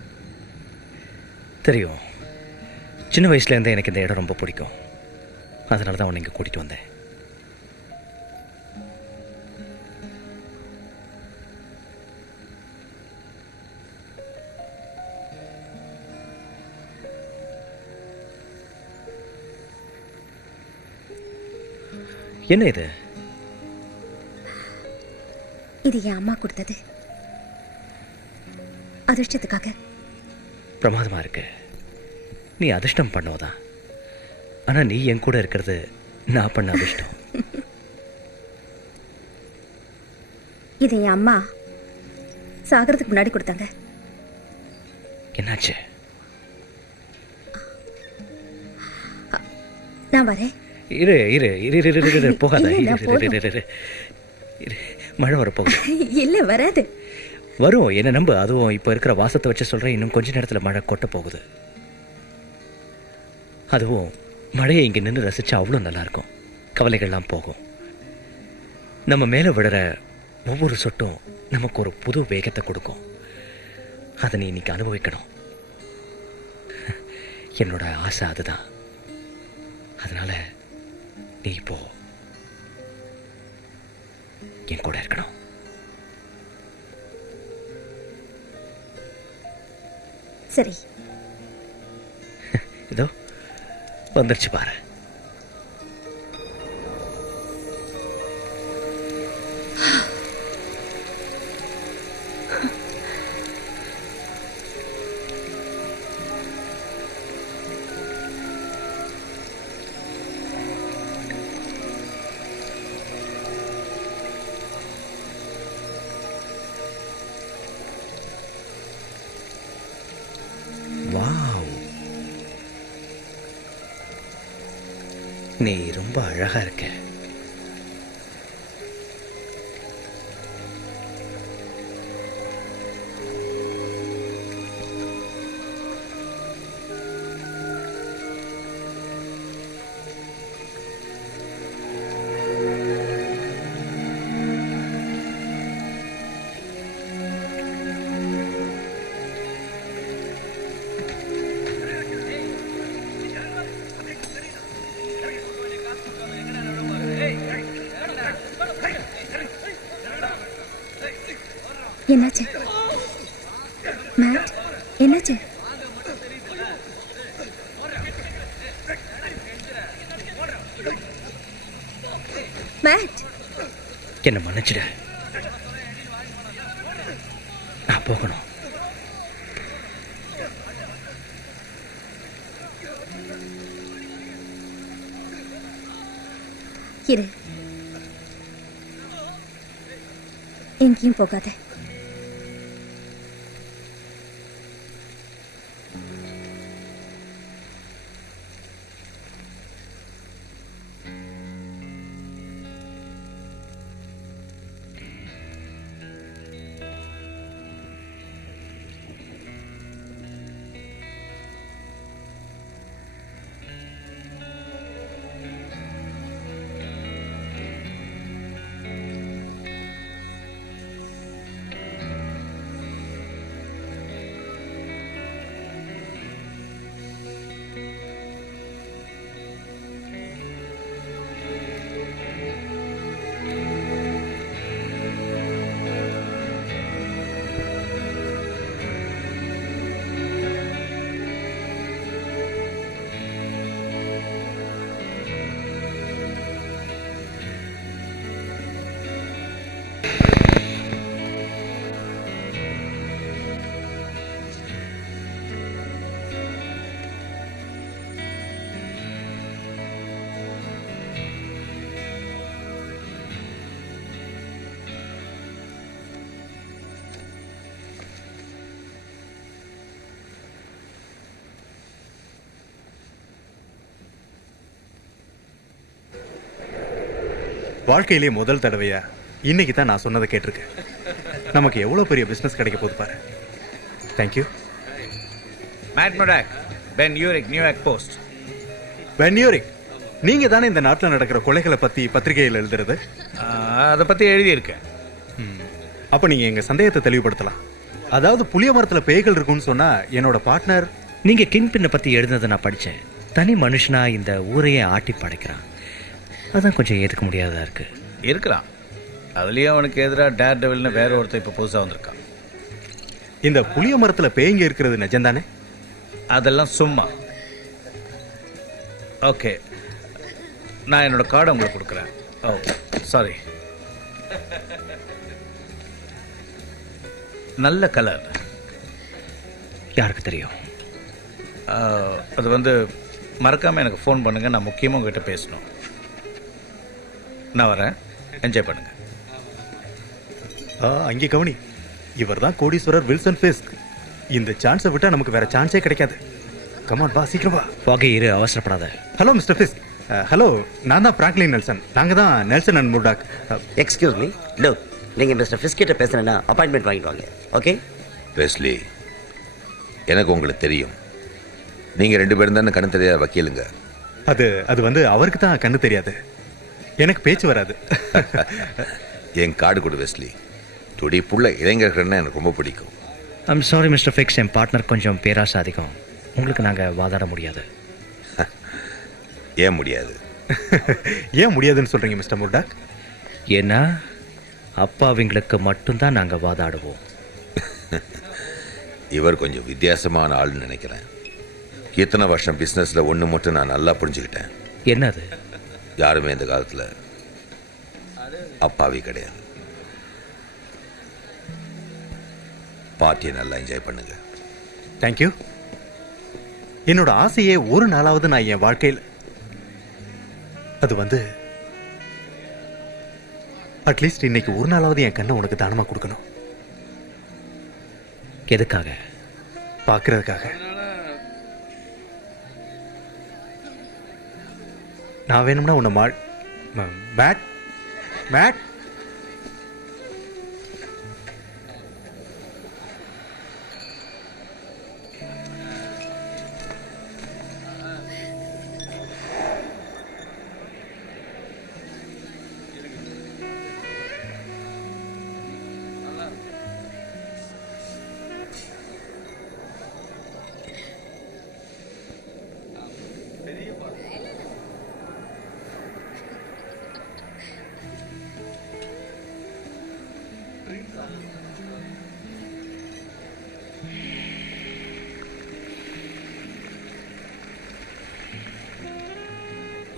தெரியும். சின்ன வயசுல இருந்தே எனக்கு இந்த இடம் ரொம்ப பிடிக்கும். அதனால தான் உன்னை இங்கே கூட்டிட்டு வந்தேன். என்ன இது? இது என் அம்மா கொடுத்தது. அதிர்ஷ்டத்துக்காக. பிரமாதமா இருக்கு. நீ அதிர்ஷ்டம் பண்ணுவதான். ஆனா நீ என் கூட இருக்கிறது நான் பண்ண அதிர்ஷ்டம். இது என் அம்மா சாகிறதுக்கு முன்னாடி கொடுத்தாங்க. என்னாச்சு? நான் வரேன். இரு இரு இரு இரு இரு இரு போகாத. இல்ல, இரு, போதும். இரு, இரு, இரு, இரு. மழை வர போகுது. இல்ல வராது. வரும், என்ன நம்பு. அதுவும் இப்ப இருக்கிற வாசத்தை வச்சு சொல்றேன், இன்னும் கொஞ்ச நேரத்துல மழை கொட்ட போகுது. அதுவும் மழையை இங்க நின்று ரசிச்சா அவ்வளவு நல்லா இருக்கும். கவலைகள்லாம் போகும். நம்ம மேல விடுற ஒவ்வொரு சொட்டும் நமக்கு ஒரு புது வேகத்தை கொடுக்கும். அதை நீ இன்னைக்கு அனுபவிக்கணும். என்னோட ஆசை அதுதான். அதனால நீ இப்போ என் கூட இருக்கணும். சரி, இதோ வந்துருச்சு பாரு. வாவ், நீ ரொம்ப அழகா இருக்க. என்னாச்சு மேட்? என்னாச்சு? மேட், என்ன மன்னிச்சிட. நான் போகணும். இரு, எங்கேயும் போகாத. வாழ்க்கையிலே முதல் தடவையா இன்னைக்கு தான் நான் சொன்னதை கேட்டிருக்கேன். நமக்கு எவ்வளவு பெரிய பிசினஸ் கிடைக்க போகுது பாரு. Thank you. Mat மொடாக், pen uric, New York post. Pen uric, நீங்க தானே இந்த நாட்டில் நடக்கிற கொலைகளை பத்தி பத்திரிகையில் எழுதுறது? அதை பத்தி எழுதியிருக்கேன். அப்ப நீங்க எங்க சந்தேகத்தை தெளிவுபடுத்தலாம். அதாவது புளிய மரத்துல பேய்கள் இருக்குன்னு சொன்னா என்னோட பார்ட்னர். நீங்க கிங் பின்னை பத்தி எழுதுனதை நான் படிச்சேன். தனி மனுஷனா இந்த ஊரையே ஆட்டி படைக்கிறான். அதான் கொஞ்சம் ஏத்துக்க முடியாதா இருக்கு. இருக்கிறான். அதுலயும் அவனுக்கு எதிராக டேர் டெவில்னு வேற ஒருத்தர் இப்ப புதுசா வந்திருக்கான். இந்த புளிய மரத்துல பேய்ங்க இருக்கிறது நிஜம்தானே? அதெல்லாம் சும்மா. ஓகே, நான் என்னோட கார்டை உங்களுக்கு கொடுக்குறேன். ஓ சாரி. நல்ல கலர். யாருக்கு தெரியும்? அது வந்து மறக்காமல் எனக்கு ஃபோன் பண்ணுங்கள், நான் முக்கியமாக உங்ககிட்ட பேசணும். நான் வரேன், என்ஜாய் பண்ணுங்கள். அங்கே கவனி, இவர் தான் கோடீஸ்வரர் வில்சன் ஃபிஸ்க். இந்த சான்ஸை விட்டா நமக்கு வேற சான்ஸே கிடைக்காது. கமான் வா, சீக்கிரம் வா. வாகே, இரு, அவசரப்படாத. Hello mister ஃபிஸ்க். ஹலோ, நான் தான் பிராங்க்லின் நெல்சன். நாங்கள் தான் Nelson and Murdoch. Excuse me, low, நீங்கள் மிஸ்டர் ஃபிஸ்க் கிட்ட பேசுறேன்னா அப்பாயின்மெண்ட் வாங்கிட்டு வாங்க. ஓகே வெஸ்லி, எனக்கு உங்களுக்கு தெரியும். நீங்க 2 பேரும் தானே கண்ணு தெரியாத வக்கீலுங்க. அது வந்து அவருக்கு தான் கண்ணு தெரியாது, எனக்கு பேச்சு வராது. என் கார்டு கொடு வெஸ்லி. துடிப்புள்ள இளைஞர்கள்னா எனக்கு ரொம்ப பிடிக்கும். I'm sorry mister fix, N partner கொஞ்சம் பேராசை அதிகம். உங்களுக்கு நாங்கள் வாதாட முடியாது. ஏன் முடியாது? ஏன் முடியாதுன்னு சொல்றீங்க மிஸ்டர் முர்டாக்? ஏன்னா அப்பாவிங்களுக்கு மட்டும்தான் நாங்கள் வாதாடுவோம். இவர் கொஞ்சம் வித்தியாசமான ஆள்னு நினைக்கிறேன். இத்தனை வருஷம் பிசினஸ்ல ஒண்ணு மட்டும் நான் நல்லா புரிஞ்சுக்கிட்டேன். என்னது? யாருமே இந்த காலத்துல அப்பாவி கிடையாது. பார்ட்டியை நல்லா என்ஜாய் பண்ணுங்க. தேங்க்யூ. என்னோட ஆசையே ஒரு நாளாவது நான் என் வாழ்க்கையில், அது வந்து அட்லீஸ்ட் இன்னைக்கு ஒரு நாளாவது என் கண்ணை உனக்கு தானமா கொடுக்கணும். எதுக்காக? பார்க்கறதுக்காக. நான் வேணும்னா உன்னை மேட் மேட்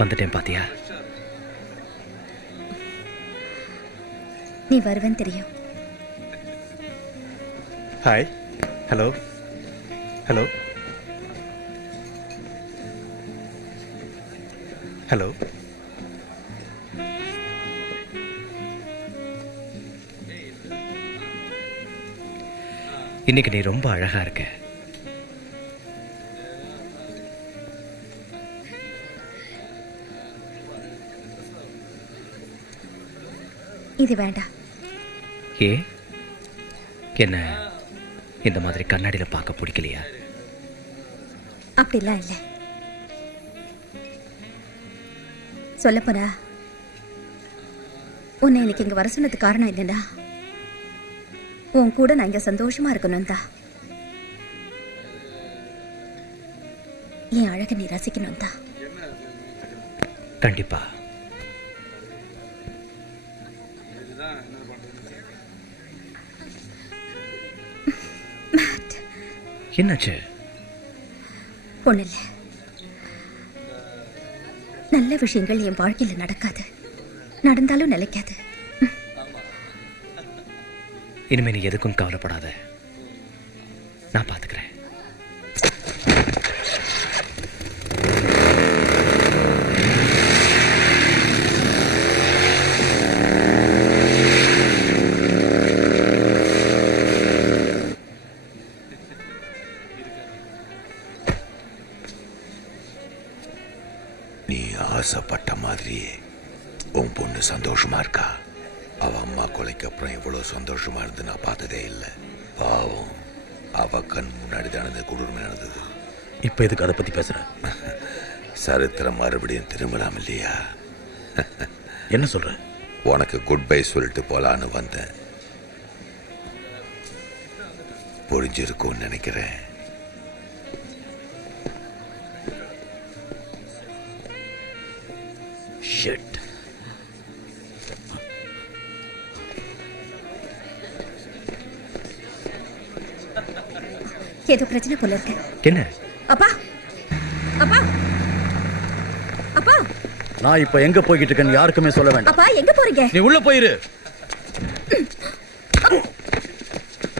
வந்துட்டேன் பாத்தியா? நீ வருவேன் தெரியும். ஹாய். Hello hello hello. இன்னைக்கு நீ ரொம்ப அழகா இருக்க. இது வேண்டாம். ஏ, என்ன இந்த மாதிரி கண்ணாடியில பார்க்க பிடிக்கலையா? அப்படிலாம் இல்லை. சொல்லப்போனா உன்னை இன்னைக்கு இங்க வர சொன்னதுக்கு காரணம் என்னன்னா, உன் கூட நான் இங்க சந்தோஷமா இருக்கணும் தான். என் அழகை நீ ரசிக்கணும் தான். கண்டிப்பா. என்னாச்சு? ஒண்ணு இல்ல. நல்ல விஷயங்கள் என் வாழ்க்கையில நடக்காது, நடந்தாலும் நிலைக்காது. இனிமே நீ எதுக்கும் கவலைப்படாத, நான் பாத்துக்கிறேன். ஆசைப்பட்ட மாதிரியே உன் பொண்ணு சந்தோஷமா இருக்கா. அவ அம்மா கொலைக்கு அப்புறம் இவ்வளவு சந்தோஷமா இருந்து நான் பார்த்ததே இல்லை. பாவம், அவ கண் முன்னாடி தானது கொடூரமே நடந்தது. இப்ப எதுக்கு அதை பத்தி பேசுற? சரித்திரம் மறுபடியும் திரும்பலாம் இல்லையா? என்ன சொல்ற? உனக்கு குட் பை சொல்லிட்டு போலான்னு வந்தேன். புரிஞ்சிருக்கும்னு நினைக்கிறேன். Shit. ஏதோ பிரச்சனை போல இருக்கு. என்ன? அப்பா, அப்பா, அப்பா. நான் இப்ப எங்க போய்கிட்டு இருக்கேன்னு யாருக்குமே சொல்ல வேண்டாம். அப்பா, எங்க போறீங்க? நீ உள்ள போயிரு.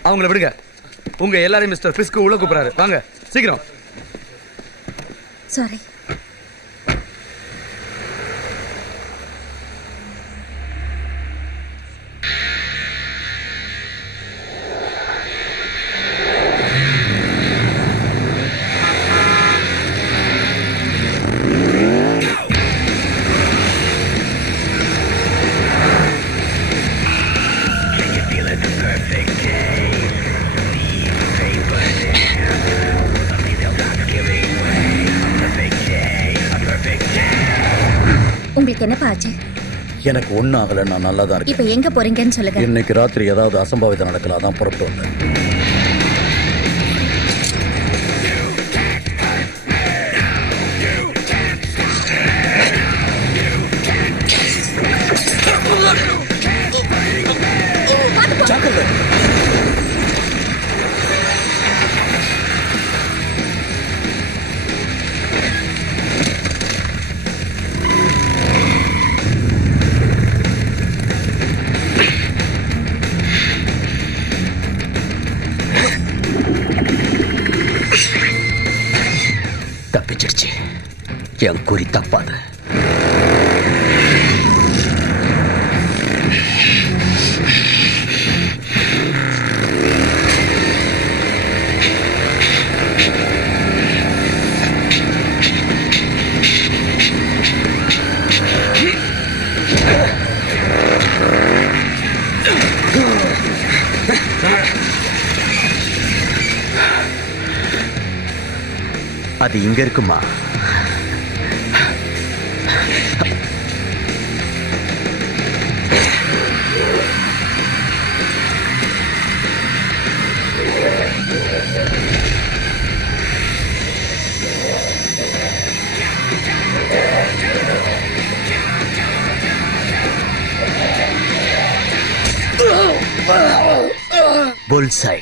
அவங்கள விடுங்க. உங்க எல்லாரையும் மிஸ்டர் ஃபிஸ்க் உள்ள கூப்பிடுறாரு. வாங்க சீக்கிரம். சாரி. உங்களுக்கு என்னப்பா ஆச்சு? எனக்கு ஒன்றும் ஆகலை, நான் நல்லா தான் இருக்கேன். இப்ப எங்க போறீங்கன்னு சொல்லுங்க. இன்னைக்கு ராத்திரி ஏதாவது அசம்பாவிதம் நடக்கலாம், அதான் புறப்பட்டு வந்தேன். ஜாக்கிரதை. தப்பிச்சிடுச்சு. என் குறி தப்பாது. அது இங்க இருக்குமா? புல்சை.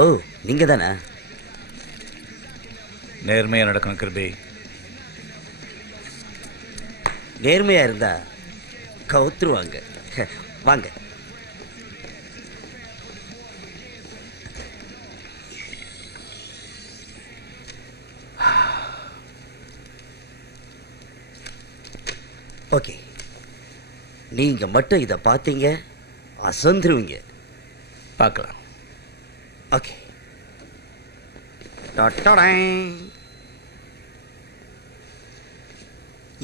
ஓ, நீங்க தானே? நேர்மையா நடக்கணும் கிருபி. நேர்மையா இருந்தா கவுத்துருவாங்க. வாங்க. ஓகே, நீங்க மட்டும் இத பாத்தீங்க, அசந்துருவீங்க. பார்க்கலாம். ஓகே.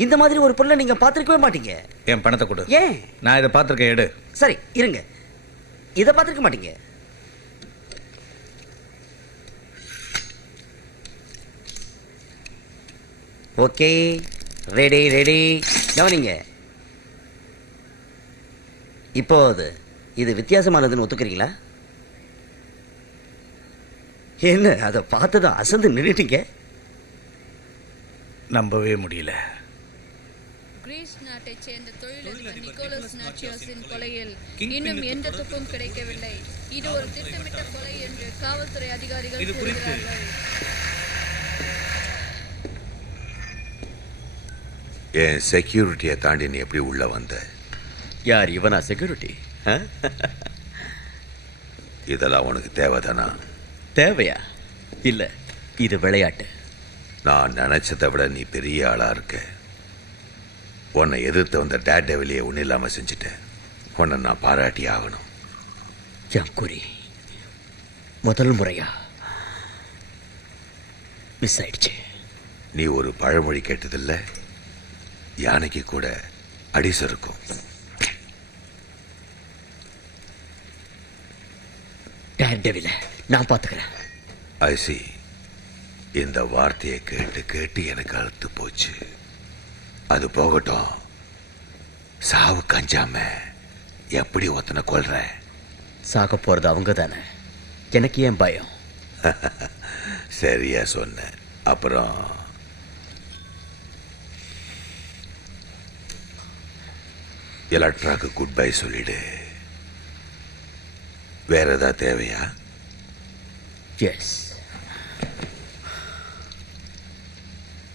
இந்த மாதிரி ஒரு பொருளை நீங்க பார்த்திருக்கவே மாட்டீங்க. என் பணத்தை கொடு. ஏன்? நான் இதை பார்த்திருக்கேன், எடு. சரி இருங்க, இத பார்த்திருக்க மாட்டீங்க. Okay, ready ready. கவனிங்க. இப்போ இது வித்தியாசமானதுன்னு ஒத்துக்கிறீங்களா? என்ன, அதை பார்த்ததும் அசந்து நின்றுட்டீங்க? நம்பவே முடியல. கிரீஸ் நாட்டைச் சேர்ந்த தொழிலதிபர் நிக்கோலஸ் நாச்சியாஸின் கொலையில் இன்னும் எந்த துப்பும் கிடைக்கவில்லை. இது ஒரு திட்டமிட்ட கொலை என்று காவல்துறை அதிகாரிகள் கூறுகிறார்கள். என் செக்யூரிட்டியை தாண்டி நீ எப்படி உள்ள வந்த? யார் இவனா செக்யூரிட்டி? இதெல்லாம் உனக்கு தேவைதானா? தேவையா? இல்ல, இது விளையாட்டு. நான் நினைச்சதை விட நீ பெரிய ஆளா இருக்க. உன்னை எதிர்த்து வந்த டேட் டெவிலியை ஒன்றும் இல்லாம செஞ்சுட்டேன். உன்னை நான் பாராட்டி ஆகணும். என் குறி முதல் முறையா மிஸ் ஆயிடுச்சு. நீ ஒரு பழமொழி கேட்டதில்ல, யானைக்கு கூட அடிசு இருக்கும். நான் பாத்துக்கிறேன். ஐசி, இந்த வார்த்தையை கேட்டு கேட்டு எனக்கு அழுத்து போச்சு. அது போகட்டும். சாவு கஞ்சாம எப்படி ஒத்தனை கொல்ற? சாக போறது அவங்க தானே, எனக்கு ஏன் பயம்? சரியா சொன்ன. அப்புறம் எலக்ட்ராக்கு குட் பை சொல்லிடு. வேற ஏதாவது தேவையா? எஸ்.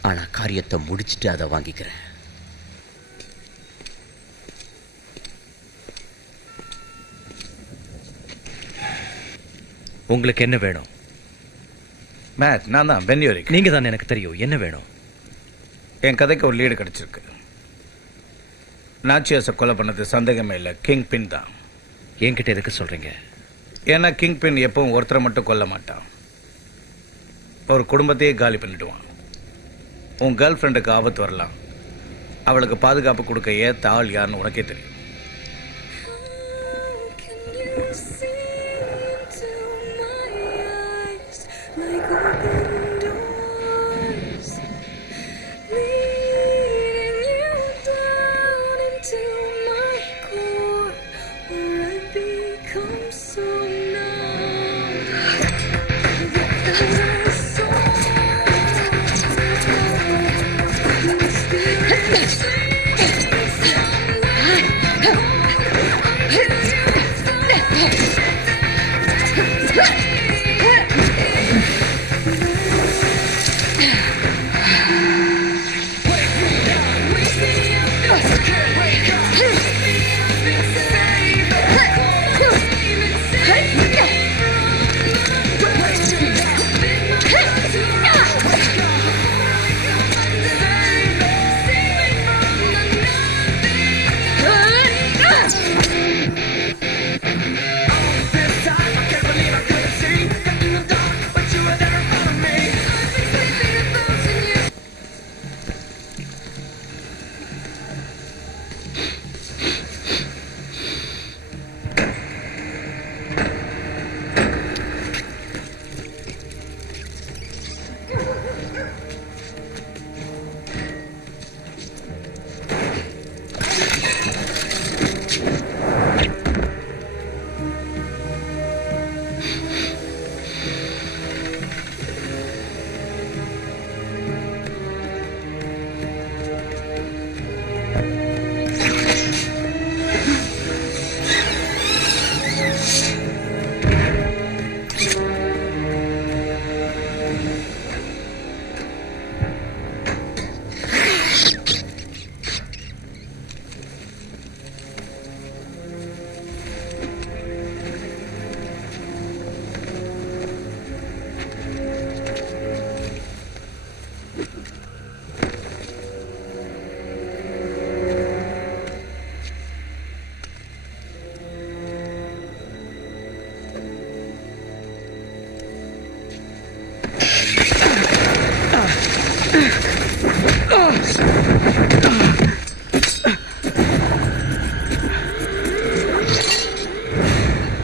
ஆனா காரியத்தை முடிச்சிட்டு அதை வாங்கிக்கிறேன். உங்களுக்கு என்ன வேணும்? மேட், நான் தான் பென்யூரிக். நீங்க தான், எனக்கு தெரியும். என்ன வேணும்? என் கதைக்கு ஒரு லீடு கிடைச்சிருக்கு. நாச்சியாஸை கொலை பண்ணது சந்தேகமே இல்லை, கிங் பின் தான். என்கிட்ட எதுக்கு சொல்றீங்க? ஏன்னா கிங் பின் எப்பவும் ஒருத்தரை மட்டும் கொல்ல மாட்டான், ஒரு குடும்பத்தையே காலி பண்ணிடுவான். உன் கேர்ள் ஃப்ரெண்டுக்கு ஆபத்து வரலாம், அவளுக்கு பாதுகாப்பு கொடுக்க ஏத்த ஆள் யாருன்னு உனக்கே தெரியும்.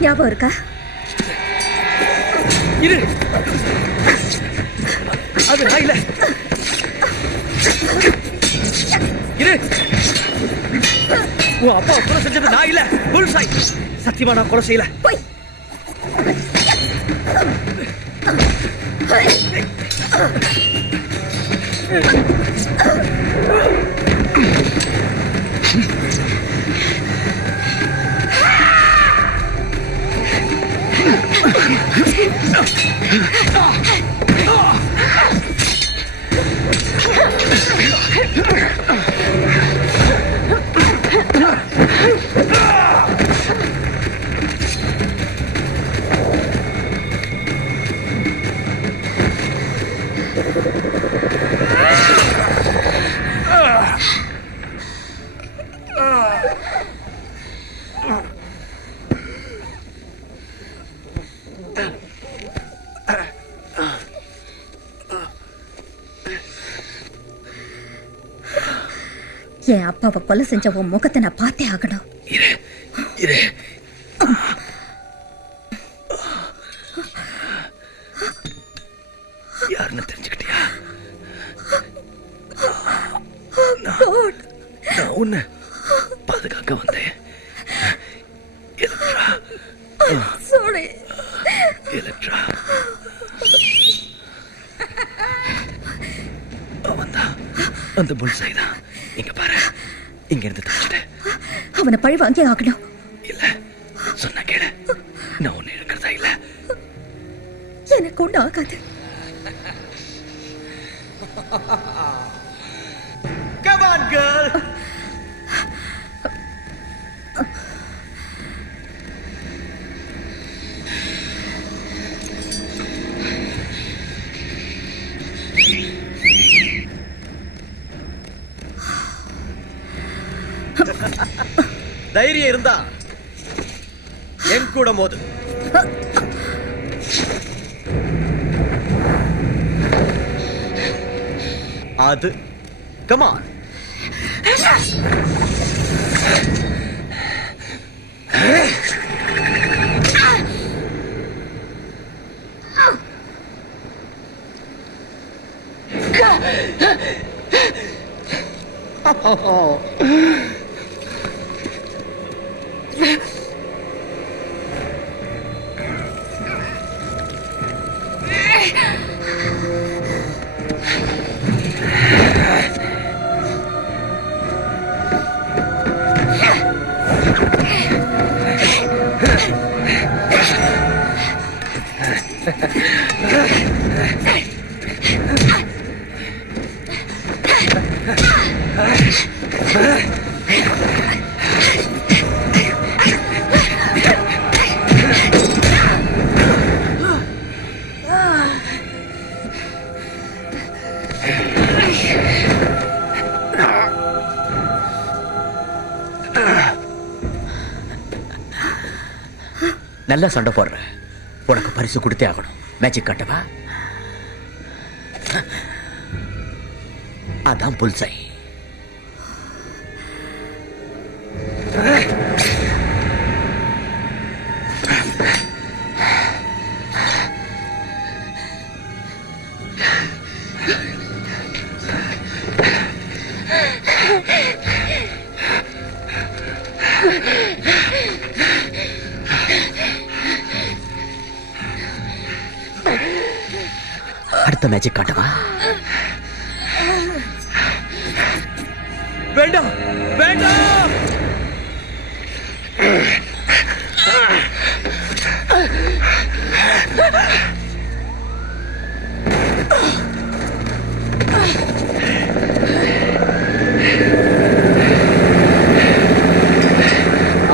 ஞாபகம் இருக்கா? இரு, அது நான் இல்ல. இரு, உன் அப்பா கொலை செஞ்சது நான் இல்ல, புல்சாய். சத்தியமா நான் கொலை செய்யல. என் அப்பாவை கொலை செஞ்ச உன் முகத்தை நான் பார்த்தே ஆகணும். யாருன்னு தெரிஞ்சுக்கிட்டியா? நான் உன்னை பாதுகாக்க வந்தேன். எலக்ட்ரா அவன்தான், அந்த புல்சாய் தான். இங்க பாரு, இங்க இருந்து தப்பிச்சிட்டேன். அவனை பழி வாங்கி ஆகணும். இல்ல, சொன்ன கேளு. நான் ஒண்ணு இருக்கிறதா இல்ல. எனக்கு ஒண்ணு ஆகாது. Come on, girl. தைரியம் இருந்தா என் கூட மோது. அது come on. நல்லா சண்டை போடுற, உனக்கு பரிசு கொடுத்தே ஆகணும். மேஜிக் காட்டவா? அதான் புல்சாய். அடுத்த மேஜிக் காட்டவா? வேண்டாம் வேண்டாம்.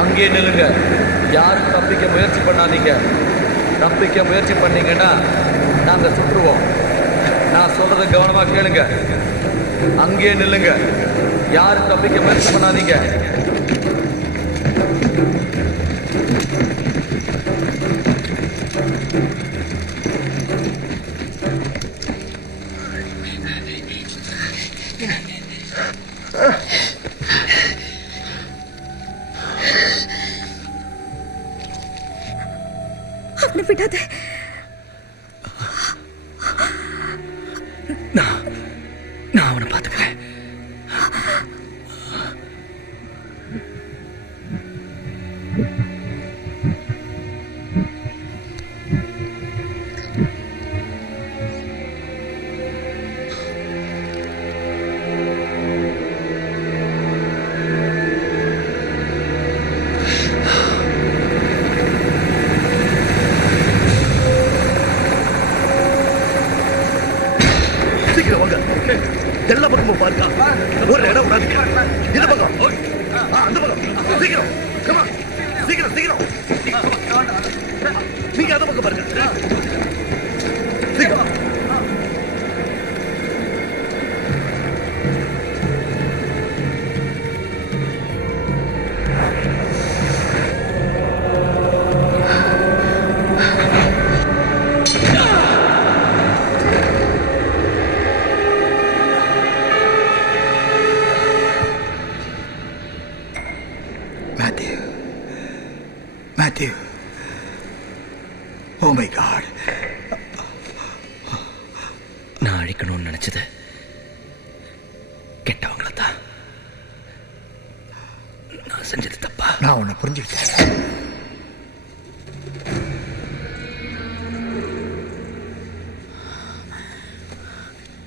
அங்கே நில்லுங்க. யாரும் தப்பிக்க முயற்சி பண்ணாதீங்க. தப்பிக்க முயற்சி பண்ணீங்கன்னா நாங்க சுற்றுவோம். நான் சொல்றத கவனமா கேளுங்க. அங்கே நில்லுங்க. யாரும் தப்பிக்க முயற்சி பண்ணாதீங்க. அவனை விடாத. நான் அவனை பார்த்துக்கிறேன். சீக்கிரம் வாங்க. எல்லா பக்கமும் பாருங்க. ஒரு இடம் விடாதீங்க. இந்த பக்கம், அந்த பக்கம். சீக்கிரம், come on. சீக்கிரம் சீக்கிரம். நீங்க அந்த பக்கம் பாருங்க. சீக்கிரம். அழிக்கணும்னு நினைச்சது கெட்டவங்கள தான். நான் செஞ்சது தப்பா? நான் உன்னை புரிஞ்சுக்கிட்டேன்.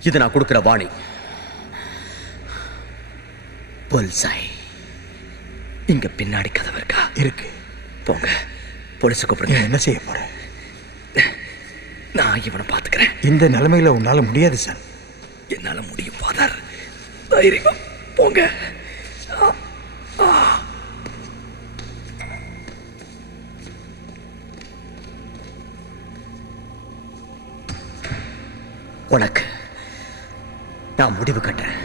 இது நான் கொடுக்கிற வாணி. புல்சாய். இங்க பின்னாடி கதவு இருக்கா? இருக்கு. போங்க, போலீஸ் கூப்பிடுங்க. என்ன செய்ய போற? நான் இவனை பாத்துக்கிறேன். இந்த நிலைமையில உன்னால முடியாது சார். என்னால முடியும் ஃபாதர். தைரியமா போங்க. உனக்கு நான் முடிவு கட்டுறேன்.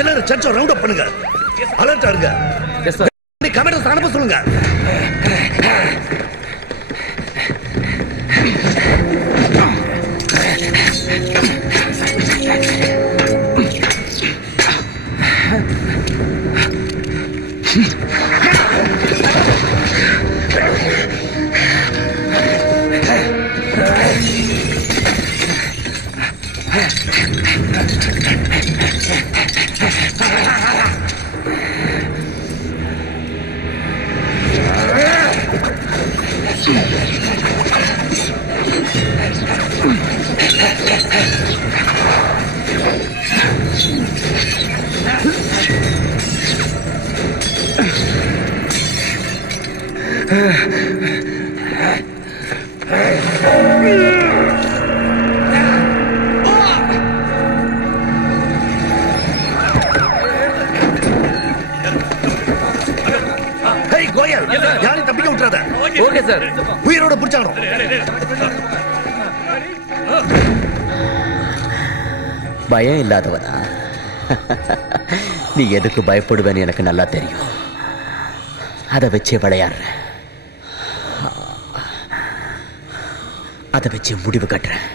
எல்லாரும் சர்ச்சை ரவுண்ட் அப் பண்ணுங்க. அலர்ட்டா இருங்க. கமெண்ட்ஸ் அனுப்ப சொல்லுங்க. Okay sir. உயிரோட பிடிச்சாங்க. பயம் இல்லாதவனா? நீ எதுக்கு பயப்படுவேன்னு எனக்கு நல்லா தெரியும். அதை வச்சே விளையாடுற. அதை வச்சு முடிவு கட்டுறேன்.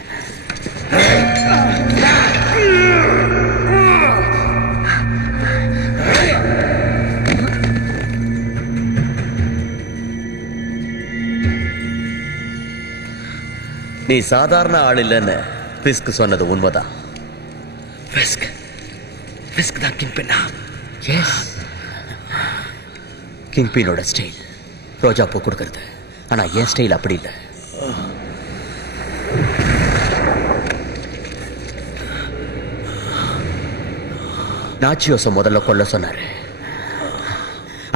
நீ சாதாரண ஆள் இல்லைன்னு பிஸ்க் சொன்னது உண்மைதான். பிஸ்க் தான் கிங்பின்னா? எஸ். கிங்பினோட ஸ்டைல் ரோஜா பூ கொடுக்கறது. ஆனா என் ஸ்டைல் அப்படி இல்லை. நாச்சியோச முதல்ல கொல்ல சொன்னாரு.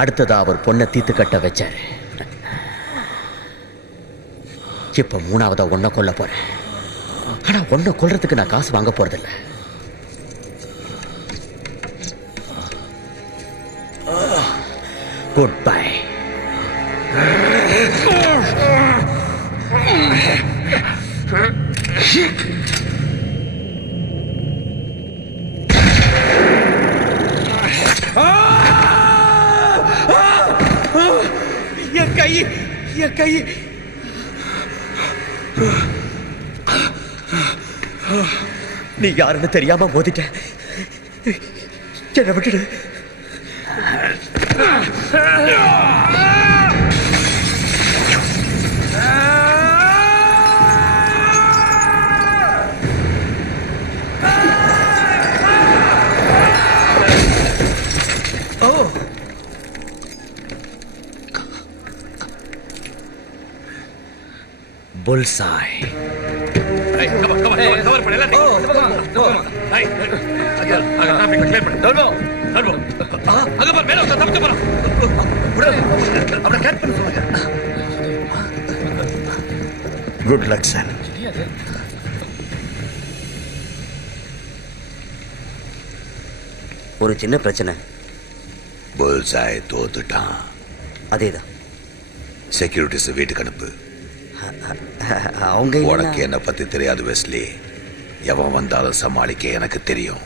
அடுத்ததா அவர் பொண்ணை தீத்து கட்ட வச்சாரு. இப்ப மூணாவதா ஒன்ன கொல்ல போறேன். ஆனா ஒன்ன கொல்றதுக்கு நான் காசு வாங்க போறதில்லை. Good bye. என் கை நீ யாருன்னு தெரியாம மோதிட்ட. என்னை விட்டுடு. Bullseye. Hey, come on, cover பண்ணு எல்லாத்தையும். Hey, அங்க traffic clear பண்ணு. Turbo. அங்க பாரு மேல ஒருத்தன் தப்பிச்சு போறான். அவனை கேட் பண்ண சொல்லுங்க. Good luck sir. ஒரு சின்ன பிரச்சனை. புல்சாய் தோத்துட்டான். அதேதான். செக்யூரிட்டிஸ் வீட்டுக்கு அனுப்பு. அவங்க உனக்கு என்ன பத்தி தெரியாது வெஸ்லி. எவன் வந்தாலும் சமாளிக்க எனக்கு தெரியும்.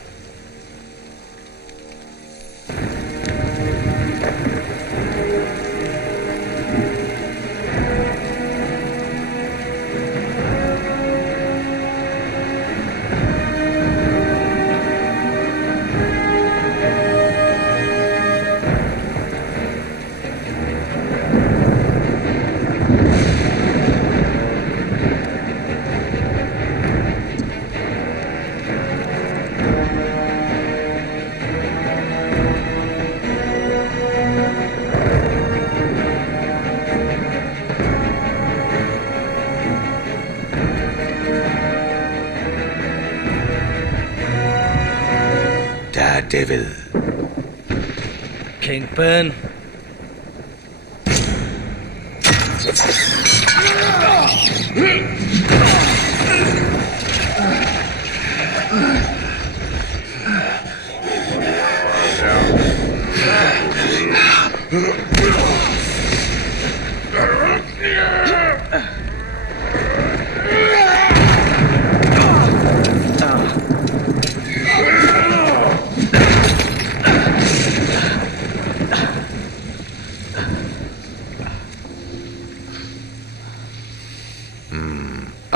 Devil. Kingpin.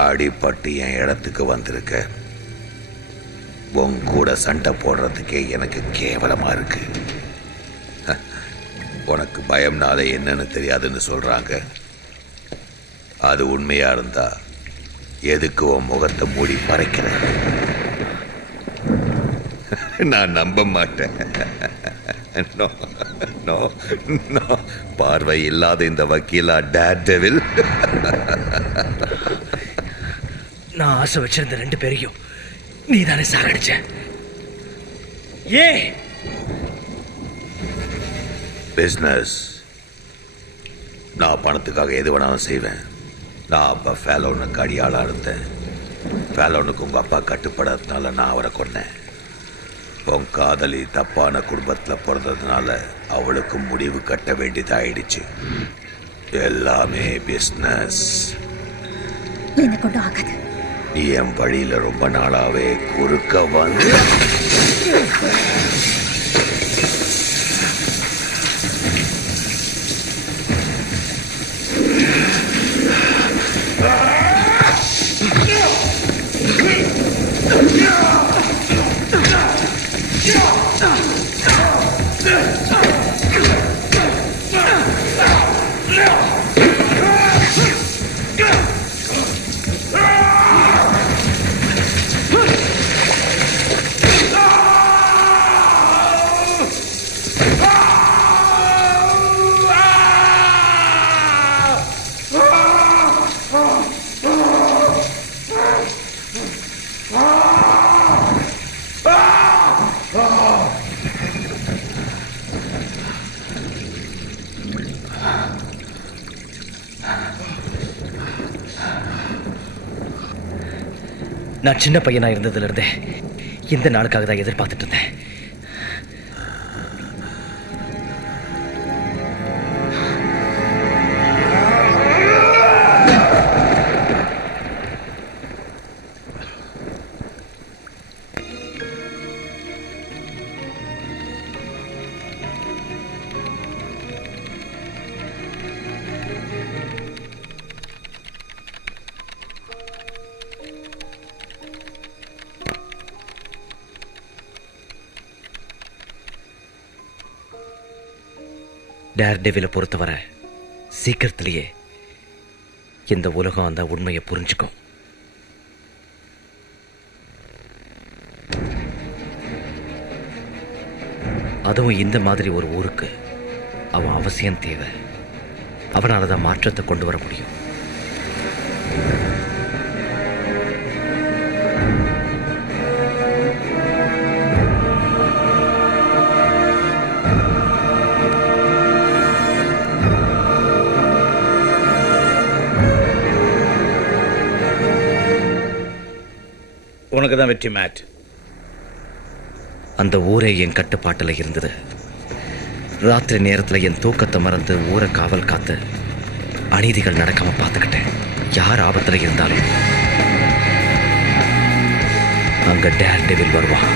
அடிபட்டு என் இடத்துக்கு வந்திருக்க. உன் கூட சண்டை போடுறதுக்கே எனக்கு கேவலமா இருக்கு. உனக்கு பயம்னால என்னன்னு தெரியாதுன்னு சொல்றாங்க. அது உண்மையா இருந்தா எதுக்கு உன் முகத்தை மூடி மறைக்கிற? நான் நம்ப மாட்டேன். No, no, no. பார்வை இல்லாத இந்த வக்கீலா டேர்டெவில்? நான் ஆசை வச்சிருந்த 2 பேரையும் நீ தானே சாகடிச்ச. A business. நான் பணத்துக்காக எது வேணாலும் செய்வேன். நான் அப்ப ஃபேலோனுக்கு அடியாளா இருந்தேன். ஃபேலோனுக்கு உங்க அப்பா கட்டுப்படாததுனால நான் அவரை கொன்னேன். உன் காதலி தப்பான குடும்பத்துல பிறந்ததுனால அவளுக்கு முடிவு கட்ட வேண்டியதாயிடுச்சு. எல்லாமே பிசினஸ். என்ன கொண்டு ஆகாது. நீ என் வழியில ரொம்ப நாளாவே குறுக்க வந்து நான் சின்ன பையனா இருந்ததுல இருந்தே இந்த நாளுக்காக தான் எதிர்பார்த்துட்டு இருந்தேன். டேர் டெவிலை பொறுத்தவரை சீக்கிரத்திலேயே இந்த உலகம் அந்த உண்மையை புரிஞ்சுக்கும். அதுவும் இந்த மாதிரி ஒரு ஊருக்கு அவன் அவசியம் தேவை. அவனால தான் மாற்றத்தை கொண்டு வர முடியும். உனக்கு தான் வெற்றி மேட். அந்த ஊரே என் கட்டுப்பாட்டில் இருந்தது. ராத்திரி நேரத்தில் என் தூக்கத்தை மறந்து ஊரை காவல் காத்து அநீதிகள் நடக்காம பார்த்துக்கிட்டேன். யார் ஆபத்தில் இருந்தாலும் அங்க டேர் டெவில் வருவான்.